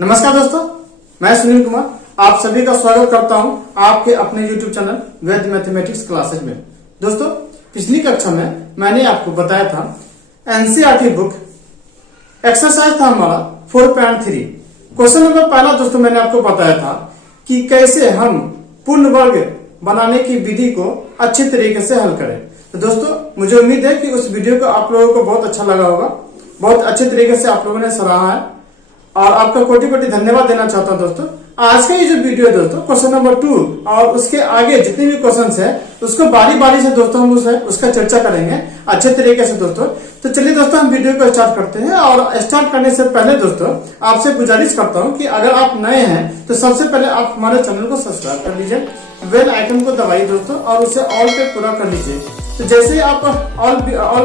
नमस्कार दोस्तों, मैं सुनील कुमार आप सभी का स्वागत करता हूं आपके अपने YouTube चैनल वेद मैथमेटिक्स क्लासेज में। दोस्तों, पिछली कक्षा में मैंने आपको बताया था एनसीईआरटी बुक एक्सरसाइज था हमारा 4.3। क्वेश्चन नंबर पहला दोस्तों मैंने आपको बताया था कि कैसे हम पूर्ण वर्ग बनाने की विधि को अच्छी तरीके से हल करें। तो दोस्तों, मुझे उम्मीद है कि उस वीडियो को आप लोगों को बहुत अच्छा लगा होगा, बहुत अच्छे तरीके से आप लोगों ने सराहा है और आपका कोटि कोटि धन्यवाद देना चाहता हूं। दोस्तों, आज का ये जो वीडियो है दोस्तों, क्वेश्चन नंबर 2 और उसके आगे जितने भी क्वेश्चंस है उसको बारी बारी से दोस्तों हम उसका चर्चा करेंगे अच्छे तरीके से। दोस्तों, तो चलिए दोस्तों हम वीडियो को स्टार्ट करते हैं। और स्टार्ट करने से पहले दोस्तों आपसे गुजारिश करता हूं कि अगर आप नए हैं तो सबसे पहले आप हमारे चैनल को सब्सक्राइब कर लीजिए, बेल आइकन को दबाइए दोस्तों और उसे ऑल पे पूरा कर लीजिए। तो जैसे ही आप ऑल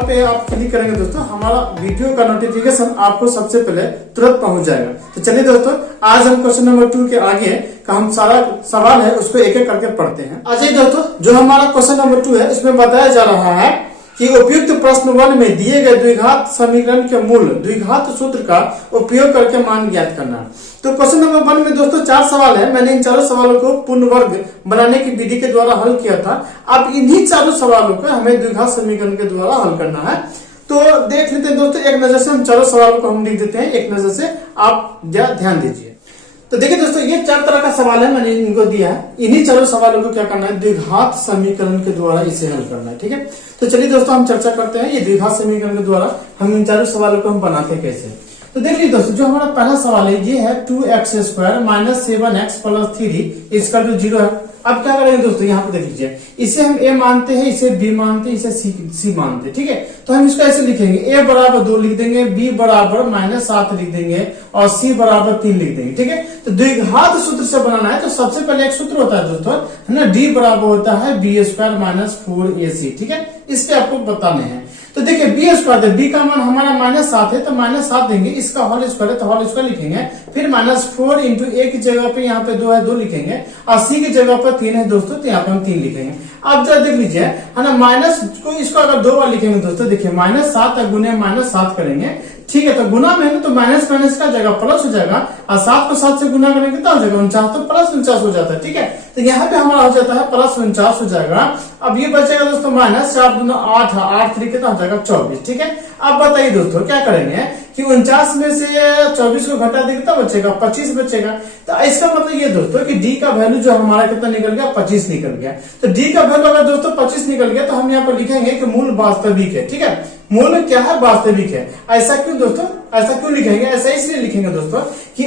पे आप क्लिक करेंगे दोस्तों, हमारा वीडियो का नोटिफिकेशन आपको सबसे पहले तुरंत पहुंच जाएगा। तो चलिए दोस्तों, आज हम क्वेश्चन नंबर 2 के आगे का हम सारा सवाल है उसको एक एक करके पढ़ते हैं। आज दोस्तों जो हमारा क्वेश्चन नंबर 2 है इसमें बताया जा रहा है कि उपयुक्त प्रश्न 1 में दिए गए द्विघात समीकरण के मूल द्विघात सूत्र का उपयोग करके मान ज्ञात करना। तो क्वेश्चन नंबर 1 में दोस्तों 4 सवाल है। मैंने इन चारों सवालों को पूर्ण वर्ग बनाने की विधि के द्वारा हल किया था। अब इन्हीं चारों सवालों को हमें द्विघात समीकरण के द्वारा हल करना है। तो देख लेते हैं दोस्तों, एक नजर से हम चारों सवालों को हम लिख देते हैं, एक नजर से आप ध्यान दीजिए। तो देखिए दोस्तों, ये 4 तरह का सवाल है, मैंने इनको दिया है। इन्हीं चारों सवालों को क्या करना है, द्विघात समीकरण के द्वारा इसे हल करना है। ठीक है, तो चलिए दोस्तों हम चर्चा करते हैं ये द्विघात समीकरण के द्वारा हम इन चारों सवालों को हम बनाते हैं कैसे। तो देखिए दोस्तों, जो हमारा पहला सवाल है ये है 2x² - 7x + 3 = 0 है। अब क्या करेंगे दोस्तों, यहाँ पे देख लीजिए, इसे हम a मानते हैं, इसे b मानते हैं, इसे c मानते हैं। ठीक है, तो हम इसको ऐसे लिखेंगे, a बराबर 2 लिख देंगे, b बराबर -7 लिख देंगे और c बराबर 3 लिख देंगे। ठीक है, तो द्विघात सूत्र से बनाना है तो सबसे पहले एक सूत्र होता है दोस्तों, है ना, d बराबर होता है b² - 4ac। ठीक है, इस पे आपको बताने हैं। तो देखिए b² b का मान हमारा -7 है तो -7 देंगे, इसका होल स्क्वायर है तो होल स्क्वायर लिखेंगे, फिर -4 इंटू a की जगह पे यहाँ पे 2 है 2 लिखेंगे और c की जगह पर 3 है दोस्तों, तो यहाँ पे हम 3 लिखेंगे। अब जरा देख लीजिए, है ना, माइनस को इसको अगर 2 बार लिखेंगे दोस्तों, देखिए -7 गुने -7 करेंगे। ठीक है, तो गुना में तो माइनस माइनस का जगह प्लस हो जाएगा और 7 को 7 से गुना करेंगे कितना हो जाएगा, 49, तो +49 हो जाता है। ठीक है, तो यहाँ पे हमारा हो जाता है +49 हो जाएगा। अब ये बचेगा दोस्तों -4 दूना 8, 8 3 कितना हो जाएगा 24। ठीक है, अब बताइए दोस्तों क्या करेंगे कि 49 में से 24 को घटा देंगे कितना बचेगा, 25 बचेगा। तो इसका मतलब ये दोस्तों कि डी का वैल्यू जो हमारा कितना निकल गया, 25 निकल गया। तो डी का वैल्यू अगर दोस्तों 25 निकल गया तो हम यहाँ पर लिखेंगे कि मूल वास्तविक है। ठीक है, मूल क्या है, वास्तविक है। ऐसा क्यों दोस्तों, ऐसा क्यों लिखेंगे, ऐसा इसलिए लिखेंगे दोस्तों कि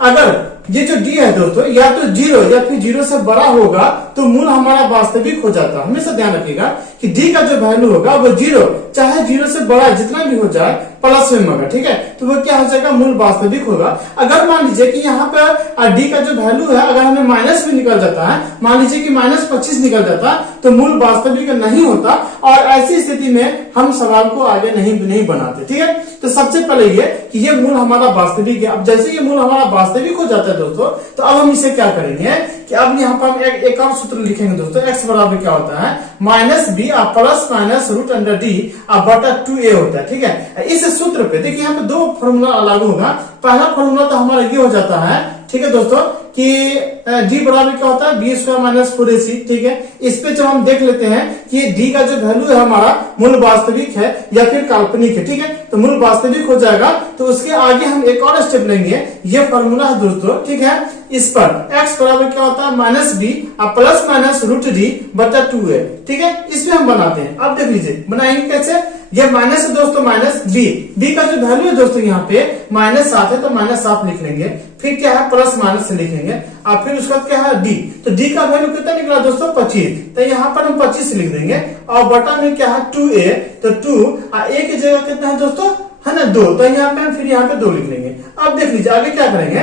अगर ये जो डी है दोस्तों या तो 0 या फिर 0 से बड़ा होगा तो मूल हमारा वास्तविक हो जाता है। हमेशा ध्यान रखिएगा कि डी का जो वैल्यू होगा वो 0 चाहे 0 से बड़ा जितना भी हो जाए प्लस में होगा। ठीक है, तो वो क्या हो जाएगा, मूल वास्तविक होगा। अगर मान लीजिए कि यहाँ पे डी का जो वैल्यू है अगर हमें माइनस भी निकल जाता है, मान लीजिए कि -25 निकल जाता तो मूल वास्तविक नहीं होता और ऐसी स्थिति में हम सवाल को आगे नहीं बनाते। ठीक है, तो सबसे पहले ये कि ये मूल हमारा वास्तविक है। अब जैसे ये मूल हमारा वास्तविक हो जाता है दोस्तों, तो अब हम इसे क्या करेंगे कि अब यहाँ पर हम एक और सूत्र लिखेंगे दोस्तों, x बराबर क्या होता है, -b प्लस माइनस √d बटा 2a होता है। ठीक है, इस सूत्र पे देखिए यहाँ पे 2 फॉर्मूला लागू होगा। पहला फॉर्मूला तो हमारा ये हो जाता है, ठीक है दोस्तों, कि d बराबर क्या होता है, b² - 4ac। ठीक है, इस पे जब हम देख लेते हैं कि d का जो वैल्यू है हमारा मूल वास्तविक है या फिर काल्पनिक है। ठीक है, तो मूल वास्तविक हो जाएगा तो उसके आगे हम एक और स्टेप लेंगे, ये फॉर्मूला है दोस्तों। ठीक है, इस पर x बराबर क्या होता है, -b प्लस माइनस √d बटा 2a। ठीक है, इसमें हम बनाते हैं। अब देख लीजिए बनाएंगे कैसे, ये माइनस है दोस्तों, -b का जो वैल्यू है दोस्तों यहाँ पे -7 है तो -7 लिख लेंगे, फिर क्या है प्लस माइनस से लिखेंगे और फिर उसके बाद क्या है d, तो d का वैल्यू कितना निकला दोस्तों 25, तो यहाँ पर हम 25 लिख देंगे और बटा में क्या है 2a, तो 2 और a की जगह कितना है दोस्तों, है ना 2, तो यहाँ पे हम फिर यहाँ पे 2 लिख लेंगे। अब देख लीजिए आगे क्या करेंगे,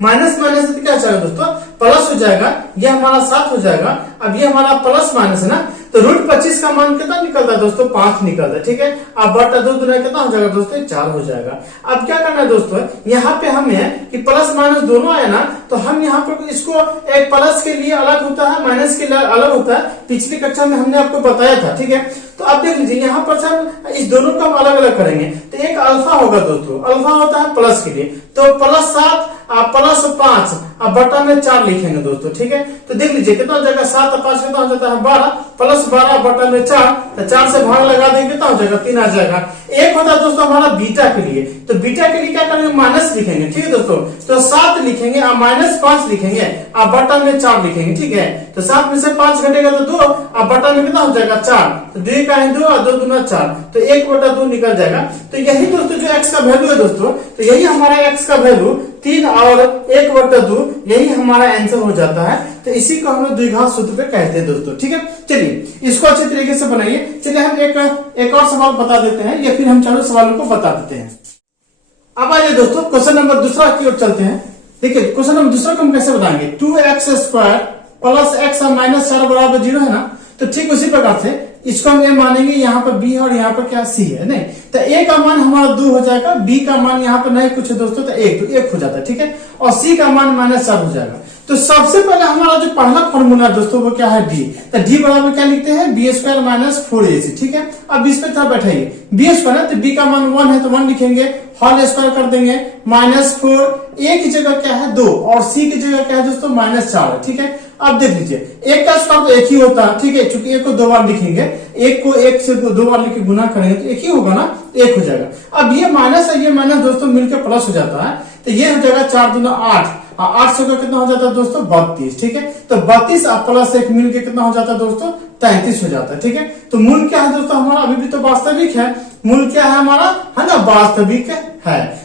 माइनस माइनस से क्या हो जाएगा दोस्तों, प्लस हो जाएगा, ये हमारा 7 हो जाएगा। अब ये हमारा प्लस माइनस है ना, तो रूट 25 का मान कितना निकलता है दोस्तों, 5 निकलता है। ठीक है, अब बटा 2 दूना कितना हो जाएगा दोस्तों, 4 हो जाएगा। अब क्या करना है दोस्तों, यहाँ पे हमें कि प्लस माइनस दोनों आया ना, तो हम यहाँ पर इसको एक प्लस के लिए अलग होता है, माइनस के लिए अलग होता है, पिछली कक्षा में हमने आपको बताया था। ठीक है, तो अब देख लीजिए यहाँ पर हम इस दोनों को हम अलग अलग करेंगे। तो एक अल्फा होगा दोस्तों, अल्फा होता है प्लस के लिए, तो +7 प्लस 5 अब बटा में 4 लिखेंगे दोस्तों। ठीक है, तो देख लीजिए कितना हो जाएगा, 7 और 5 कितना हो जाता है 12, प्लस 12 बटा में 4, तो 4 से भाग लगा देंगे कितना हो जाएगा, 3 आ जाएगा। एक होता है दोस्तों हमारा बीटा के लिए, तो बीटा के लिए क्या करेंगे, माइनस लिखेंगे। ठीक है दोस्तों, तो 7 लिखेंगे और -5 लिखेंगे और बटा में 4 लिखेंगे। ठीक है, तो 7 में से 5 घटेगा तो 2 और बटा में कितना हो जाएगा 4, तो 2 का है 2 और 2 दूना 4, तो 1/2 निकल जाएगा। तो यही दोस्तों जो x का वैल्यू है दोस्तों, तो यही हमारा x का वैल्यू 3 और 1/2 यही हमारा आंसर हो जाता है। तो इसी को हम लोग द्विघात सूत्र पे कहते हैं दोस्तों। ठीक है, चलिए इसको अच्छे तरीके से बनाइए। चलिए हम एक और सवाल बता देते हैं, या फिर हम चारों सवालों को बता देते हैं। अब आइए दोस्तों क्वेश्चन नंबर दूसरा की ओर चलते हैं। देखिए क्वेश्चन नंबर दूसरा को हम कैसे बताएंगे, 2x² प्लस x और -4 बराबर 0 है ना, तो ठीक उसी प्रकार से इसको हम ये मानेंगे, यहाँ पर b और यहाँ पर क्या c है, नहीं तो a का मान हमारा 2 हो जाएगा, b का मान यहाँ पर नहीं कुछ है दोस्तों, तो 1 हो जाता है। ठीक है, और c का मान -4 हो जाएगा। तो सबसे पहले हमारा जो पहला फॉर्मूला है दोस्तों वो क्या है, d, तो d बराबर क्या लिखते हैं, b² - 4ac। ठीक है, अब इस पे क्या बैठाइए, b² है तो b का मान 1 है तो 1 लिखेंगे, होल स्क्वायर कर देंगे, -4, a की जगह क्या है 2 और c की जगह क्या है दोस्तों -4 है। ठीक है, अब देख लीजिए एक का स्क्वायर तो एक ही होता है। ठीक है, चूंकि एक को 2 बार लिखेंगे, एक को 1 से 2 बार लिख के गुना करेंगे तो एक ही होगा ना, 1 हो जाएगा। अब ये माइनस है, ये माइनस दोस्तों मिलकर प्लस हो जाता है, तो ये हो जाएगा 4 दूना 8, 8 से कितना हो जाता है दोस्तों 32। ठीक है, तो 32 और प्लस 1 मिलकर कितना हो जाता है दोस्तों 33 हो जाता है। ठीक है, तो मूल क्या है दोस्तों हमारा, अभी भी तो वास्तविक है, मूल क्या है हमारा, है ना, वास्तविक है।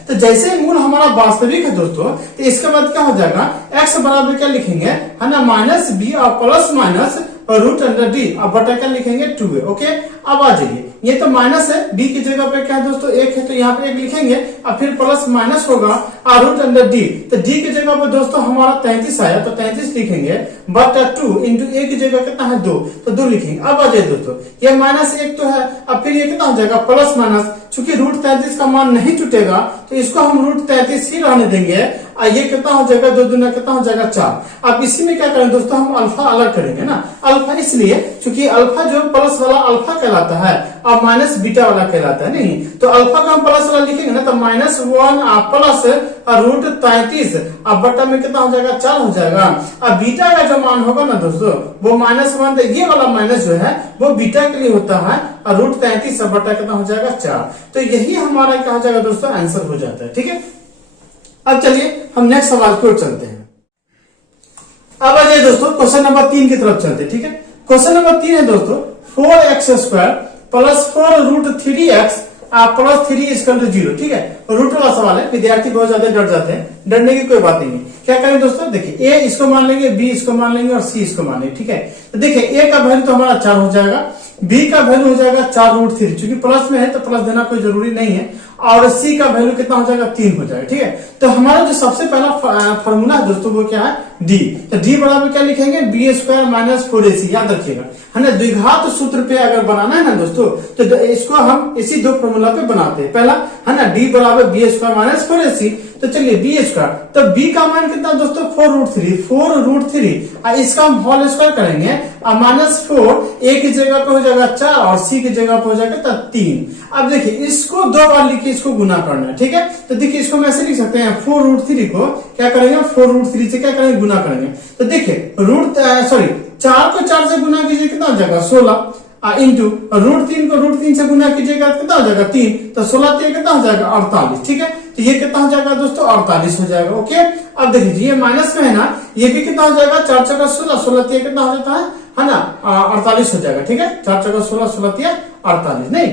तो जैसे मूल हमारा वास्तविक है दोस्तों, तो इसके बाद क्या हो जाएगा, x बराबर क्या लिखेंगे, है ना, -b और प्लस माइनस √d और बटा क्या लिखेंगे 2a। ओके, अब आ जाइए, ये तो माइनस है, b की जगह पे क्या है दोस्तों 1 है, तो यहाँ पे 1 लिखेंगे और फिर प्लस माइनस होगा और √d, तो d की जगह पे दोस्तों हमारा 33 आया, तो 33 लिखेंगे, बटा 2 इंटू a की जगह कितना है 2, तो 2 लिखेंगे। अब आ जाइए दोस्तों, ये -1 तो है, अब फिर ये कितना हो जाएगा प्लस माइनस, चूंकि √33 का मान नहीं टूटेगा तो इसको हम √33 ही रहने देंगे, और ये कितना हो जाएगा 2 दूना कितना हो जाएगा 4। अब इसी में क्या करें दोस्तों, हम अल्फा अलग करेंगे ना, अल्फा इसलिए चूंकि अल्फा जो प्लस वाला अल्फा कहलाता है और माइनस बीटा वाला कहलाता है, नहीं तो अल्फा का हम प्लस वाला लिखेंगे ना, तो -1 प्लस √33 अब बटा में कितना हो जाएगा 4 हो जाएगा। अब बीटा का जो मान होगा ना दोस्तों वो -1, तो ये वाला माइनस जो है वो बीटा के लिए होता है, और √33 अब बटा कितना हो जाएगा 4। तो यही हमारा क्या हो जाएगा दोस्तों आंसर हो जाता है। ठीक है, अब चलिए हम नेक्स्ट सवाल की ओर चलते हैं। अब आ जाइए दोस्तों क्वेश्चन नंबर 3 की तरफ चलते हैं। ठीक है, क्वेश्चन नंबर 3 है दोस्तों, 4x² प्लस 4√3x प्लस 3 = 0। ठीक है, रूट वाला सवाल है, विद्यार्थी बहुत ज्यादा डर जाते हैं, डरने की कोई बात नहीं है। क्या करें दोस्तों, देखिए a इसको मान लेंगे, b इसको मान लेंगे और c इसको मान लेंगे। ठीक है, तो देखिए a का वैल्यू तो हमारा 4 हो जाएगा, b का वैल्यू हो जाएगा 4√3, चूंकि प्लस में है तो प्लस देना कोई जरूरी नहीं है, और c का वैल्यू कितना हो जाएगा 3 हो जाएगा। ठीक है, तो हमारा जो सबसे पहला फॉर्मूला है दोस्तों वो क्या है, d, तो d बराबर क्या लिखेंगे, b² - 4ac। याद रखिएगा, है ना, द्विघात सूत्र पे अगर बनाना है ना दोस्तों, तो इसको हम इसी 2 फॉर्मूला पे बनाते हैं। पहला है ना d बराबर b² - 4ac, तो चलिए b², तो b का मान कितना दोस्तों 4√3, इसका हम होल स्क्वायर करेंगे और -4 a की जगह पे हो जाएगा 4 और c की जगह पे हो जाएगा 3। अब देखिए इसको 2 बार लिख के इसको गुना करना है। ठीक है, तो देखिए इसको हम ऐसे लिख सकते हैं, 4√3 को क्या करेंगे, 4√3 से क्या करेंगे गुना करेंगे, तो देखिए 4 को 4 से गुना कीजिए कितना हो जाएगा 16, इंटू √3 को √3 से गुना कीजिएगा कितना हो जाएगा 3, तो 16 3 कितना हो जाएगा 48। ठीक है, तो ये कितना हो जाएगा दोस्तों 48 हो जाएगा। ओके, अब देखिए ये माइनस में है ना, ये भी कितना हो जाएगा 4 × 16, 16 3 कितना हो जाता है ना 48 हो जाएगा। ठीक है, 4 × 16, 16 3 48। नहीं,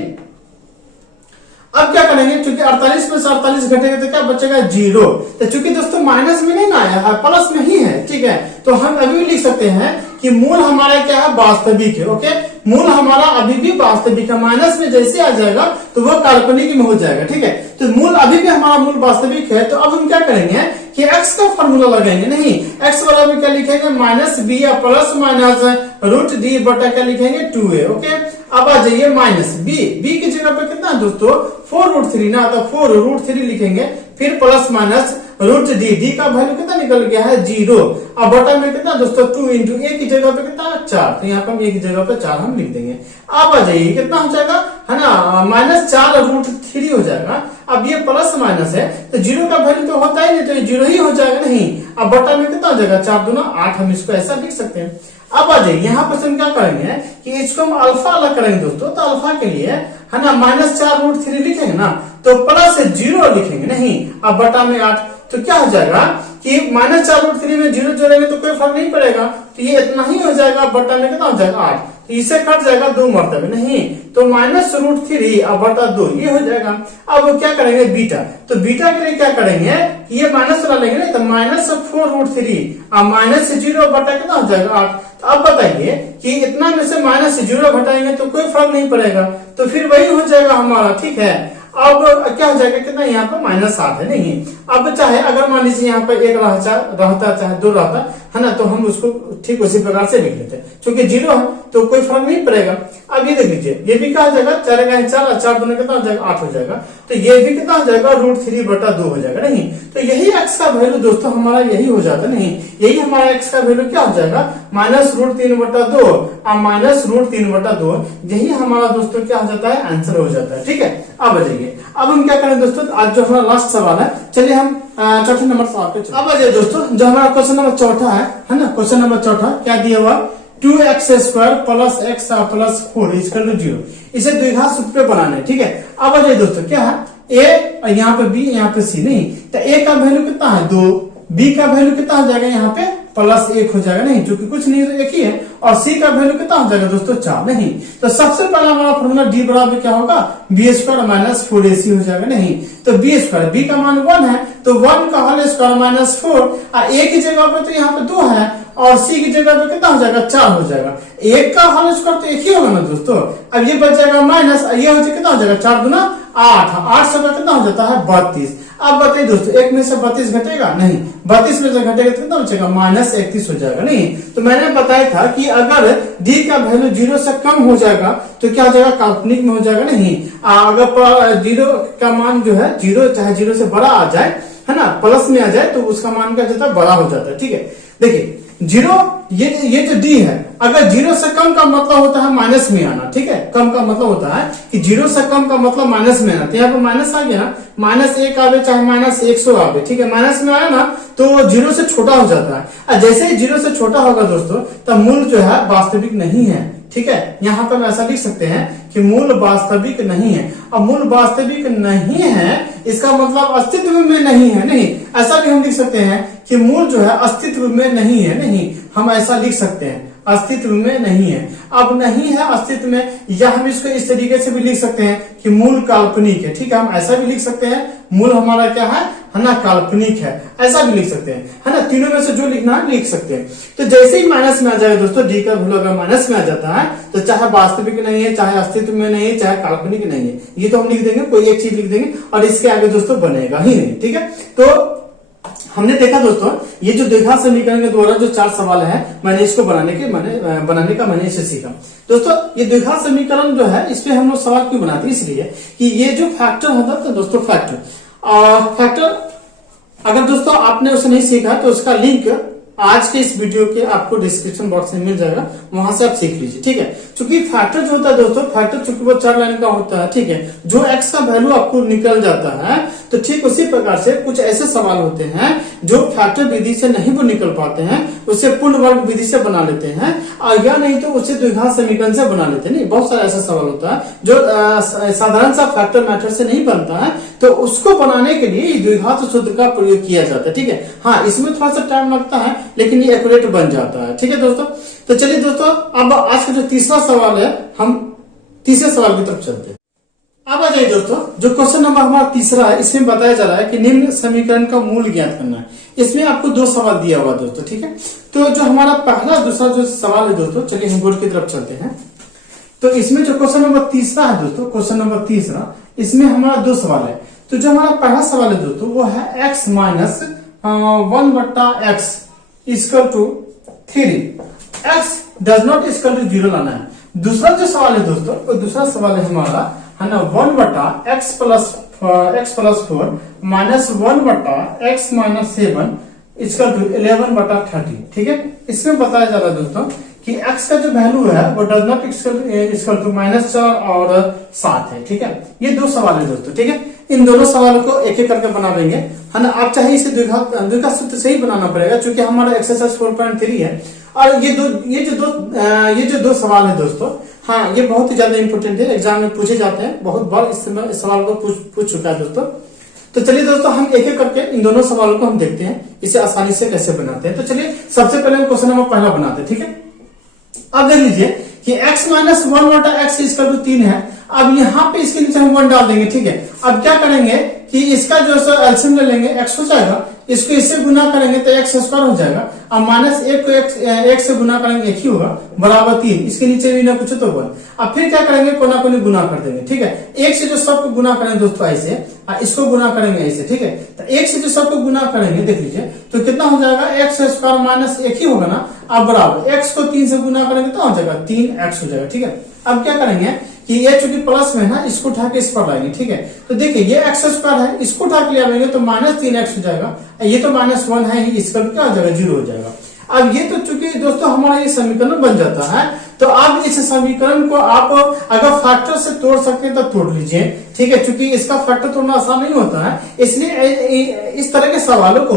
अब क्या करेंगे, क्योंकि 48 में से 48 घटेगा तो क्या बचेगा 0, तो चूंकि दोस्तों माइनस में नहीं ना आया है, प्लस में ही है। ठीक है, तो हम अभी भी लिख सकते हैं कि मूल हमारा क्या है, वास्तविक है। ओके, मूल हमारा अभी भी वास्तविक है, माइनस में जैसे आ जाएगा तो वो काल्पनिक में हो जाएगा। ठीक है, तो मूल अभी भी हमारा मूल वास्तविक है। तो अब हम क्या करेंगे कि x का फॉर्मूला लगाएंगे। नहीं, x बराबर क्या लिखेंगे, माइनस बी या प्लस माइनस रूट डी बटा क्या लिखेंगे 2a। ओके, अब आ जाइए माइनस बी, बी की जगह पे कितना है दोस्तों 4√3 ना, तो 4√3 लिखेंगे, फिर plus minus root D, D का वैल्यू कितना निकल गया है 0। अब बटा में कितना दोस्तों 2 इंटू ए की जगह पे कितना 4, तो यहाँ पे हम ए की जगह पे 4 हम लिख देंगे। अब आ जाइए कितना हो जाएगा है ना, -4√3 हो जाएगा। अब ये प्लस माइनस है तो 0 का वैल्यू तो होता ही नहीं, तो ये 0 ही हो जाएगा। नहीं, अब बटा में कितना हो जाएगा 4 दूना 8, हम इसको ऐसा लिख सकते हैं। अब आ जाइए यहाँ पर हम क्या करेंगे कि इसको हम अल्फा अलग करेंगे दोस्तों, तो अल्फा के लिए है ना -4√3 लिखेंगे ना, तो प्लस 0 लिखेंगे। नहीं, अब बटा में 8, तो क्या हो जाएगा कि -4√3 में 0 जोड़ेंगे तो कोई फर्क नहीं पड़ेगा, तो ये इतना ही हो जाएगा। बटा में कितना हो जाएगा 8, तो इसे कट जाएगा 2 मरतबे। नहीं, तो -√3 अब बटा 2 ये हो जाएगा। अब क्या करेंगे बीटा, तो बीटा के लिए क्या करेंगे, ये माइनस वाला लेंगे ना, तो -4√3 अब -0 बटा कितना हो जाएगा 8। तो अब बताइए कि इतना में से -0 घटाएंगे तो कोई फर्क नहीं पड़ेगा, तो फिर वही हो जाएगा हमारा। ठीक है, अब क्या हो जाएगा कितना, यहाँ पर -8 है। नहीं, अब चाहे अगर मान लीजिए यहाँ पर 1 रहता चाहे 2 रहता है ना, तो हम उसको ठीक उसी प्रकार से लिख लेते हैं, क्योंकि 0 है तो कोई फर्क नहीं पड़ेगा। अब ये देख लीजिए, ये भी क्या हो जाएगा 4 दूना कितना हो जाएगा 8 हो जाएगा, तो ये भी कितना हो जाएगा √3 बटा 2 हो जाएगा। नहीं, तो यही x का वैल्यू दोस्तों हमारा यही हो जाता। नहीं, यही हमारा x का वैल्यू क्या हो जाएगा -√3 बटा 2 और -√3 बटा 2, यही हमारा दोस्तों क्या हो जाता है, आंसर हो जाता है। ठीक है, अब आ जाइए, अब हम क्या करें दोस्तों, आज जो हमारा लास्ट सवाल है, चलिए हम चौथे नंबर सवाल पे चलते हैं। अब आ जाइए दोस्तों, जो हमारा क्वेश्चन नंबर चौथा है ना, क्वेश्चन नंबर चौथा क्या दिया हुआ, 2x² plus x plus 4 equal to 0, इसे द्विघात सूत्र पे बनाना है। ठीक है, अब आ जाइए दोस्तों, क्या है a, यहाँ पे b, यहाँ पे c। नहीं, तो a का वैल्यू कितना है 2, b का वैल्यू कितना हो जाएगा यहाँ पे +1 हो जाएगा। नहीं, क्योंकि कुछ नहीं तो एक ही है, और c का वैल्यू कितना हो जाएगा दोस्तों 4। नहीं, तो सबसे पहला हमारा फॉर्मूला d बराबर क्या होगा, b² - 4ac हो जाएगा। नहीं, तो b², b का मान 1 है, तो 1 का होल स्क्वायर -4, और a की जगह पे तो यहाँ पे 2 है, और c की जगह पे कितना हो जाएगा 4 हो जाएगा। 1 का होल स्क्वायर तो एक ही होगा ना दोस्तों। अब ये बच जाएगा माइनस, ये हो जाएगा कितना हो जाएगा 4 दूना 8, 8 से कितना हो जाता है 32। अब बताइए दोस्तों, 1 में से 32 घटेगा, नहीं, 32 में से घटेगा तो कितना बचेगा -31 हो जाएगा। नहीं, तो मैंने बताया था कि अगर d का वैल्यू 0 से कम हो जाएगा तो क्या हो जाएगा, काल्पनिक में हो जाएगा। नहीं, अगर 0 का मान जो है 0 चाहे 0 से बड़ा आ जाए है ना, प्लस में आ जाए, तो उसका मान क्या जाता है, बड़ा हो जाता है। ठीक है, देखिए 0, ये जो d है, अगर 0 से कम का मतलब होता है माइनस में आना। ठीक है, कम का मतलब होता है कि 0 से कम का मतलब माइनस में आना, तो यहाँ पे माइनस आ गया, -1 आवे चाहे -100 आवे। ठीक है, माइनस में आया ना तो 0 से छोटा हो जाता है, और जैसे ही 0 से छोटा होगा दोस्तों, तब मूल जो है वास्तविक नहीं है। ठीक है, यहाँ पर हम ऐसा लिख सकते हैं कि मूल वास्तविक नहीं है। अब मूल वास्तविक नहीं है इसका मतलब अस्तित्व में नहीं है। नहीं, ऐसा भी हम लिख सकते हैं कि मूल जो है अस्तित्व में नहीं है। नहीं, हम ऐसा लिख सकते हैं अस्तित्व में नहीं है। अब नहीं है अस्तित्व में, या हम इसको इस तरीके से भी लिख सकते हैं कि मूल काल्पनिक है। ठीक है, हम ऐसा भी लिख सकते हैं मूल हमारा क्या है ना, काल्पनिक है, ऐसा भी लिख सकते हैं, है ना। तीनों में से जो लिखना है लिख सकते हैं। तो जैसे ही माइनस में आ जाएगा दोस्तों, डी का वैल्यू अगर माइनस में आ जाता है तो चाहे वास्तविक नहीं है, चाहे अस्तित्व में नहीं है, चाहे काल्पनिक नहीं है, ये तो हम लिख देंगे, कोई एक चीज लिख देंगे, और इसके आगे दोस्तों बनेगा ही नहीं। ठीक है, तो हमने देखा दोस्तों, ये जो द्विघात समीकरण के द्वारा जो 4 सवाल है, मैंने इसको बनाने का मैंने इसे सीखा। दोस्तों, ये द्विघात समीकरण जो है, इस पे हम लोग सवाल क्यों बनाते हैं, इसलिए कि ये जो फैक्टर होता है दोस्तों, फैक्टर अगर दोस्तों आपने उसे नहीं सीखा तो उसका लिंक आज के इस वीडियो के आपको डिस्क्रिप्शन बॉक्स में मिल जाएगा, वहां से आप सीख लीजिए। ठीक है, क्योंकि फैक्टर जो होता है दोस्तों, फैक्टर चूंकि वो 4 लाइन का होता है। ठीक है, जो x का वैल्यू आपको निकल जाता है, तो ठीक उसी प्रकार से कुछ ऐसे सवाल होते हैं जो फैक्टर विधि से नहीं वो निकल पाते हैं, उसे पूर्ण वर्ग विधि से बना लेते हैं, और या नहीं तो उसे द्विघात समीकरण से बना लेते हैं। नहीं, बहुत सारा ऐसा सवाल होता है जो साधारण सा फैक्टर मेथड से नहीं बनता है, तो उसको बनाने के लिए द्विघात सूत्र का प्रयोग किया जाता है। ठीक है, हाँ, इसमें थोड़ा सा टाइम लगता है, लेकिन ये एक्यूरेट बन जाता है। ठीक है दोस्तों, तो चलिए दोस्तों, अब आज का जो तीसरा सवाल है, हम तीसरे सवाल की तरफ चलते हैं। अब आ जाइए दोस्तों, जो क्वेश्चन नंबर हमारा तीसरा है, इसमें बताया जा रहा है कि निम्न समीकरण का मूल ज्ञात करना है। इसमें आपको दो सवाल दिया हुआ दोस्तों, ठीक है। तो जो हमारा पहला दूसरा जो सवाल है दोस्तों, चलिए हम बोर्ड की तरफ चलते हैं। तो इसमें जो क्वेश्चन नंबर तीसरा है दोस्तों, क्वेश्चन नंबर तीसरा, इसमें हमारा दो सवाल है। तो जो हमारा पहला सवाल है दोस्तों वो है x minus 1/x equal to 3, x does not equal to 0 लाना है। दूसरा जो सवाल है दोस्तों, वो दूसरा सवाल है हमारा, है ना, 1/x plus 4 minus 1/x minus 7 equal to 11/30, ठीक है। इसमें बताया जा रहा है दोस्तों कि x का जो वैल्यू है वो डज नॉट इक्वल टू -4 और 7 है, ठीक है। ये दो सवाल है दोस्तों, ठीक है। इन दोनों सवालों को एक एक करके बना लेंगे, है ना। आप चाहे इसे द्विघात सूत्र से ही बनाना पड़ेगा, क्योंकि हमारा एक्सरसाइज 4.3 है। और ये जो दो सवाल है दोस्तों, हाँ, ये बहुत ही ज्यादा इंपॉर्टेंट है, एग्जाम में पूछे जाते हैं, बहुत बार इस सवाल को पूछ चुका है दोस्तों। तो चलिए दोस्तों, हम एक एक करके इन दोनों सवालों को हम देखते हैं, इसे आसानी से कैसे बनाते हैं। तो चलिए सबसे पहले हम क्वेश्चन नंबर पहला बनाते हैं, ठीक है। अब देख लीजिए कि x minus 1/x equal to 3 है। अब यहाँ पे इसके नीचे हम 1 डाल देंगे, ठीक है। अब क्या करेंगे कि इसका जो है एलसीएम ले लेंगे, x हो जाएगा, इसको इससे गुना करेंगे तो x स्क्वायर हो जाएगा। अब माइनस 1 को एक से गुना करेंगे, 1 ही होगा, बराबर 3, इसके नीचे भी ना कुछ तो 1। अब फिर क्या करेंगे, कोना कोनी गुना कर देंगे, ठीक है। 1 से जो सबको गुना करेंगे दोस्तों ऐसे, इसको गुना करेंगे ऐसे, ठीक है। तो 1 से जो सबको गुना करेंगे, देख लीजिए, तो कितना हो जाएगा, x स्क्वायर माइनस 1 ही होगा ना। अब बराबर x को 3 से गुना करेंगे तो हो जाएगा 3x हो जाएगा, ठीक है। अब क्या करेंगे कि ये चूंकि प्लस में है, इसको उठा के इस पर लाएंगे, ठीक है। तो देखिए ये x स्क्वायर है, इसको उठा के ले आएंगे तो -3x हो जाएगा। ये तो -1 है ही, इसका क्या हो जाएगा, 0 हो जाएगा। अब ये तो चूंकि दोस्तों हमारा ये समीकरण बन जाता है, तो अब इस समीकरण को आप अगर फैक्टर से तोड़ सकते हैं तो तोड़ लीजिए, ठीक है। चूंकि इसका फैक्टर तोड़ना आसान नहीं होता है, इसलिए इस तरह के सवालों को,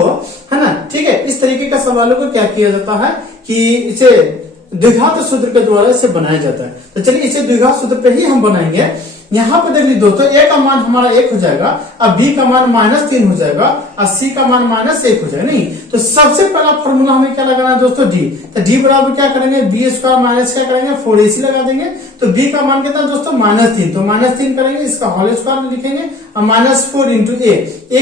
है ना, ठीक है, इस तरीके का सवालों को क्या किया जाता है कि इसे द्विघात सूत्र के द्वारा इसे बनाया जाता है। तो चलिए इसे द्विघात सूत्र पे ही हम बनाएंगे। यहाँ पे देख लीजिए दोस्तों, a का मान हमारा 1 हो जाएगा, अब b का मान -3 हो जाएगा, और c का मान -1 हो जाएगा। नहीं, तो सबसे पहला फॉर्मूला हमें क्या लगाना है दोस्तों, d। तो d बराबर क्या करेंगे, b स्क्वायर माइनस क्या करेंगे, 4ac लगा देंगे। तो b का मान कितना दोस्तों, -3, तो -3 करेंगे, इसका होल स्क्वायर में लिखेंगे, और -4 इंटू a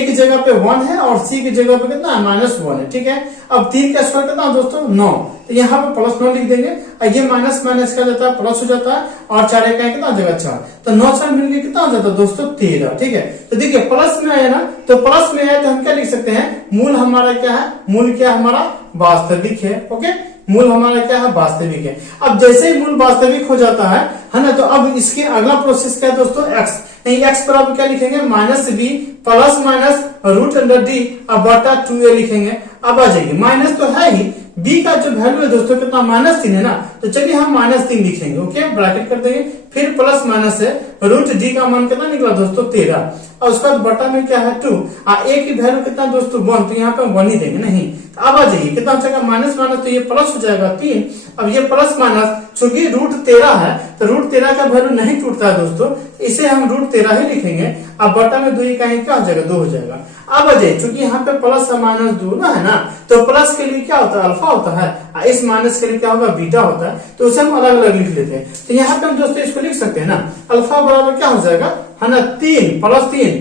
की जगह पे 1 है और c की जगह पे कितना है, -1 है, ठीक है। अब 3 का स्क्वायर कितना दोस्तों, 9, तो यहाँ पे +9 लिख देंगे, और ये माइनस माइनस क्या जाता है, प्लस हो जाता है, और 4 का कितना हो जाएगा, 4। तो 9 4 मिलकर कितना हो जाता है दोस्तों, 13, ठीक है। तो देखिए प्लस में आया ना, तो प्लस में आया तो हम क्या लिख सकते हैं, मूल हमारा क्या है, मूल क्या हमारा वास्तविक है, ओके। मूल हमारा क्या है, वास्तविक है। अब जैसे ही मूल वास्तविक हो जाता है ना, तो अब इसके अगला प्रोसेस क्या है दोस्तों, x। नहीं, x बराबर क्या लिखेंगे, -b प्लस माइनस √d अब बटा 2a लिखेंगे। अब आ जाएगी, माइनस तो है ही, b का जो वैल्यू है दोस्तों कितना, -3 है ना, तो चलिए हम -3 लिखेंगे, ओके, ब्रैकेट कर देंगे, फिर प्लस माइनस है, √d का मान कितना निकला दोस्तों, 13, और उसका बटा में क्या है 2, a की वैल्यू कितना दोस्तों 1, तो यहाँ पे 1 ही देंगे। नहीं, तो अब आ जाइए कितना हो जाएगा, माइनस माइनस तो ये प्लस हो जाएगा 3। अब ये प्लस माइनस चूंकि √13 है, तो √13 का वैल्यू नहीं टूटता है दोस्तों, इसे हम √13 ही लिखेंगे। अब बटा में 2 का क्या हो जाएगा, 2 हो जाएगा। अब आ जाइए, चूंकि यहाँ पे प्लस और -2 ना है ना, तो प्लस के लिए क्या होता है, अल्फा होता है, इस माइनस के लिए क्या होगा, बीटा होता है, तो उसे हम अलग अलग लिख लेते हैं। तो यहाँ पे हम दोस्तों इसको लिख सकते हैं ना, अल्फा बराबर क्या हो जाएगा, है ना, 3 प्लस 3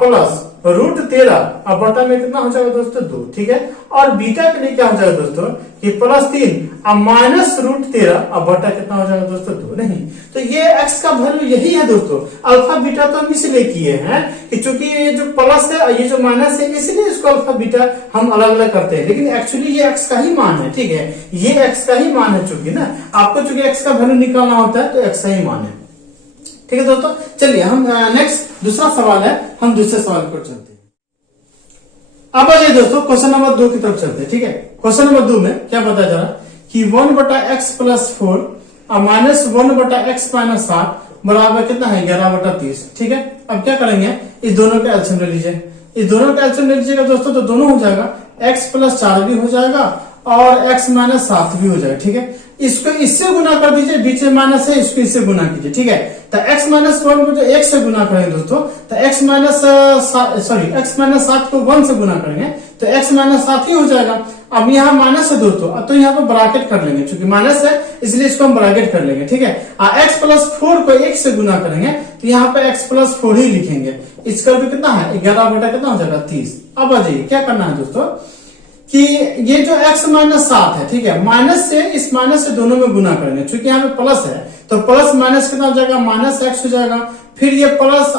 प्लस √13 अब बटा में कितना हो जाएगा दोस्तों, 2, ठीक है। और बीटा के लिए क्या हो जाएगा दोस्तों, कि +3 अब माइनस √13 अब बटा कितना हो जाएगा दोस्तों, 2। नहीं, तो ये x का वैल्यू यही है दोस्तों, अल्फा बीटा तो हम इसलिए किए हैं कि चूंकि ये जो प्लस है और ये जो माइनस है, इसलिए इसको अल्फा बीटा हम अलग अलग करते हैं, लेकिन एक्चुअली ये x का ही मान है, ठीक है। ये x का ही मान है, चूंकि ना आपको चूंकि x का वैल्यू निकालना होता है, तो x का ही मान है, ठीक है दोस्तों। चलिए हम नेक्स्ट दूसरा सवाल है, हम दूसरे सवाल पर चलते हैं। अब आ जाइए दोस्तों क्वेश्चन नंबर 2 की तरफ चलते हैं, ठीक है। क्वेश्चन नंबर 2 में क्या बताया जा रहा है कि 1/x प्लस 4 और -1/x माइनस 7 बराबर कितना है, 11/30, ठीक है। अब क्या करेंगे, इस दोनों का एलसीएम ले लीजिए, इस दोनों का एलसीएम ले लीजिएगा दोस्तों, तो दोनों हो जाएगा, x प्लस 4 भी हो जाएगा और x माइनस 7 भी हो जाएगा, ठीक है। इसको इससे गुना कर दीजिए, बीच में माइनस है, इसको इससे गुना कीजिए, ठीक है। तो x माइनस 1 को जो 1 से गुना करेंगे दोस्तों, तो x माइनस 7 को 1 से गुना करेंगे तो x माइनस 7 ही हो जाएगा। अब यहाँ माइनस है दोस्तों, अब तो यहाँ पर ब्रैकेट कर लेंगे, क्योंकि माइनस है इसलिए इसको हम ब्रैकेट कर लेंगे, ठीक है। x प्लस 4 को 1 से गुना करेंगे तो यहाँ पे x प्लस 4 ही लिखेंगे। इसका भी कितना है, 11 बटा कितना हो जाएगा, 30। अब आ जाइए क्या करना है दोस्तों, कि ये जो x माइनस 7 है, ठीक है, माइनस से इस माइनस से दोनों में गुना करेंगे, क्योंकि यहाँ पे प्लस है तो प्लस माइनस कितना हो जाएगा, माइनस x हो जाएगा। फिर ये प्लस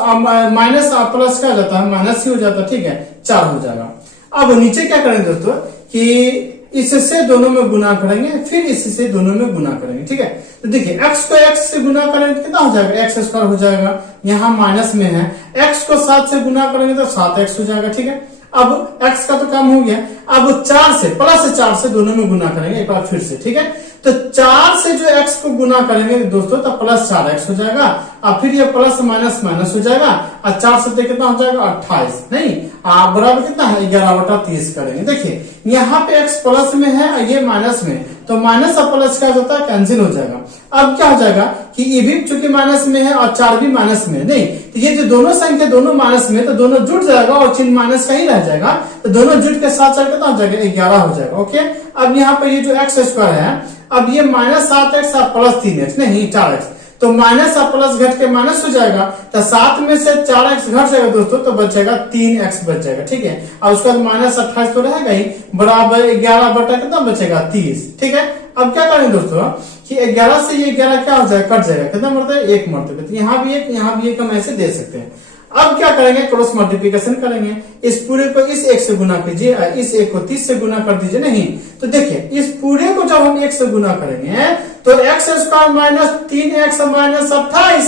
माइनस प्लस क्या हो जाता है, माइनस ही हो जाता है, ठीक है, 4 हो जाएगा। अब नीचे क्या करेंगे दोस्तों कि इससे दोनों में गुना करेंगे, फिर इससे दोनों में गुना करेंगे, ठीक है। तो देखिए x को x से गुना करेंगे तो कितना हो जाएगा, एक्स स्क्वायर हो जाएगा, यहाँ माइनस में है। x को 7 से गुना करेंगे तो 7x हो जाएगा, ठीक है। अब x का तो काम हो गया, अब 4 से प्लस 4 से दोनों में गुना करेंगे एक बार फिर से, ठीक है। तो 4 से जो x को गुना करेंगे दोस्तों तो प्लस 4x हो जाएगा, और फिर ये प्लस माइनस माइनस हो जाएगा, और 4 से कितना हो जाएगा 28, नहीं बराबर कितना है 11/30 करेंगे। देखिए यहाँ पे x प्लस में है और ये माइनस में, तो माइनस और प्लस क्या होता है, कैंसिल हो जाएगा। अब क्या हो जाएगा कि ये भी चूंकि माइनस में है और 4 भी माइनस में है, नहीं तो ये जो दोनों संख्या दोनों माइनस में, तो दोनों जुड़ जाएगा और चिन्ह माइनस का ही रह जाएगा, तो दोनों जुट के साथ साथ कितना हो जाएगा 11 हो जाएगा। ओके, अब यहाँ पे ये जो एक्स स्क्वायर है, अब ये माइनस 7x और प्लस 3x, नहीं 4x, तो माइनस और प्लस घट के माइनस हो जाएगा, तो 7 में से 4x घट जाएगा दोस्तों, तो बचेगा 3x बच जाएगा, ठीक है। और उसके बाद माइनस 28 तो रहेगा ही, बराबर 11 बटा कितना बचेगा 30, ठीक है। अब क्या करेंगे दोस्तों कि 11 से ये 11 क्या हो जाएगा, कट जाएगा, कितना मरता है 1 मरतबे, तो यहाँ भी 1 यहाँ भी 1 हम ऐसे दे सकते हैं। अब क्या करेंगे, क्रॉस मल्टीप्लिकेशन करेंगे, इस पूरे को इस 1 से गुना कीजिए, इस 1 को 30 से गुना कर दीजिए, नहीं तो देखिए इस पूरे को जब हम 1 से गुना करेंगे तो x square minus 3x minus 28,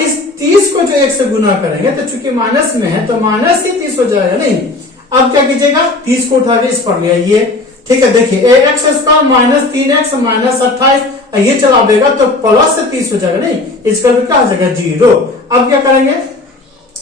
इस 30 को जो 1 से गुना करेंगे तो चूंकि माइनस में है तो माइनस ही 30 हो जाएगा, नहीं। अब क्या कीजिएगा, 30 को उठा के इस पर लिया ये, ठीक है। देखिए x square minus 3x minus 28, ये चला देगा तो प्लस से 30 हो जाएगा, नहीं इसका भी क्या हो जाएगा 0। अब क्या करेंगे,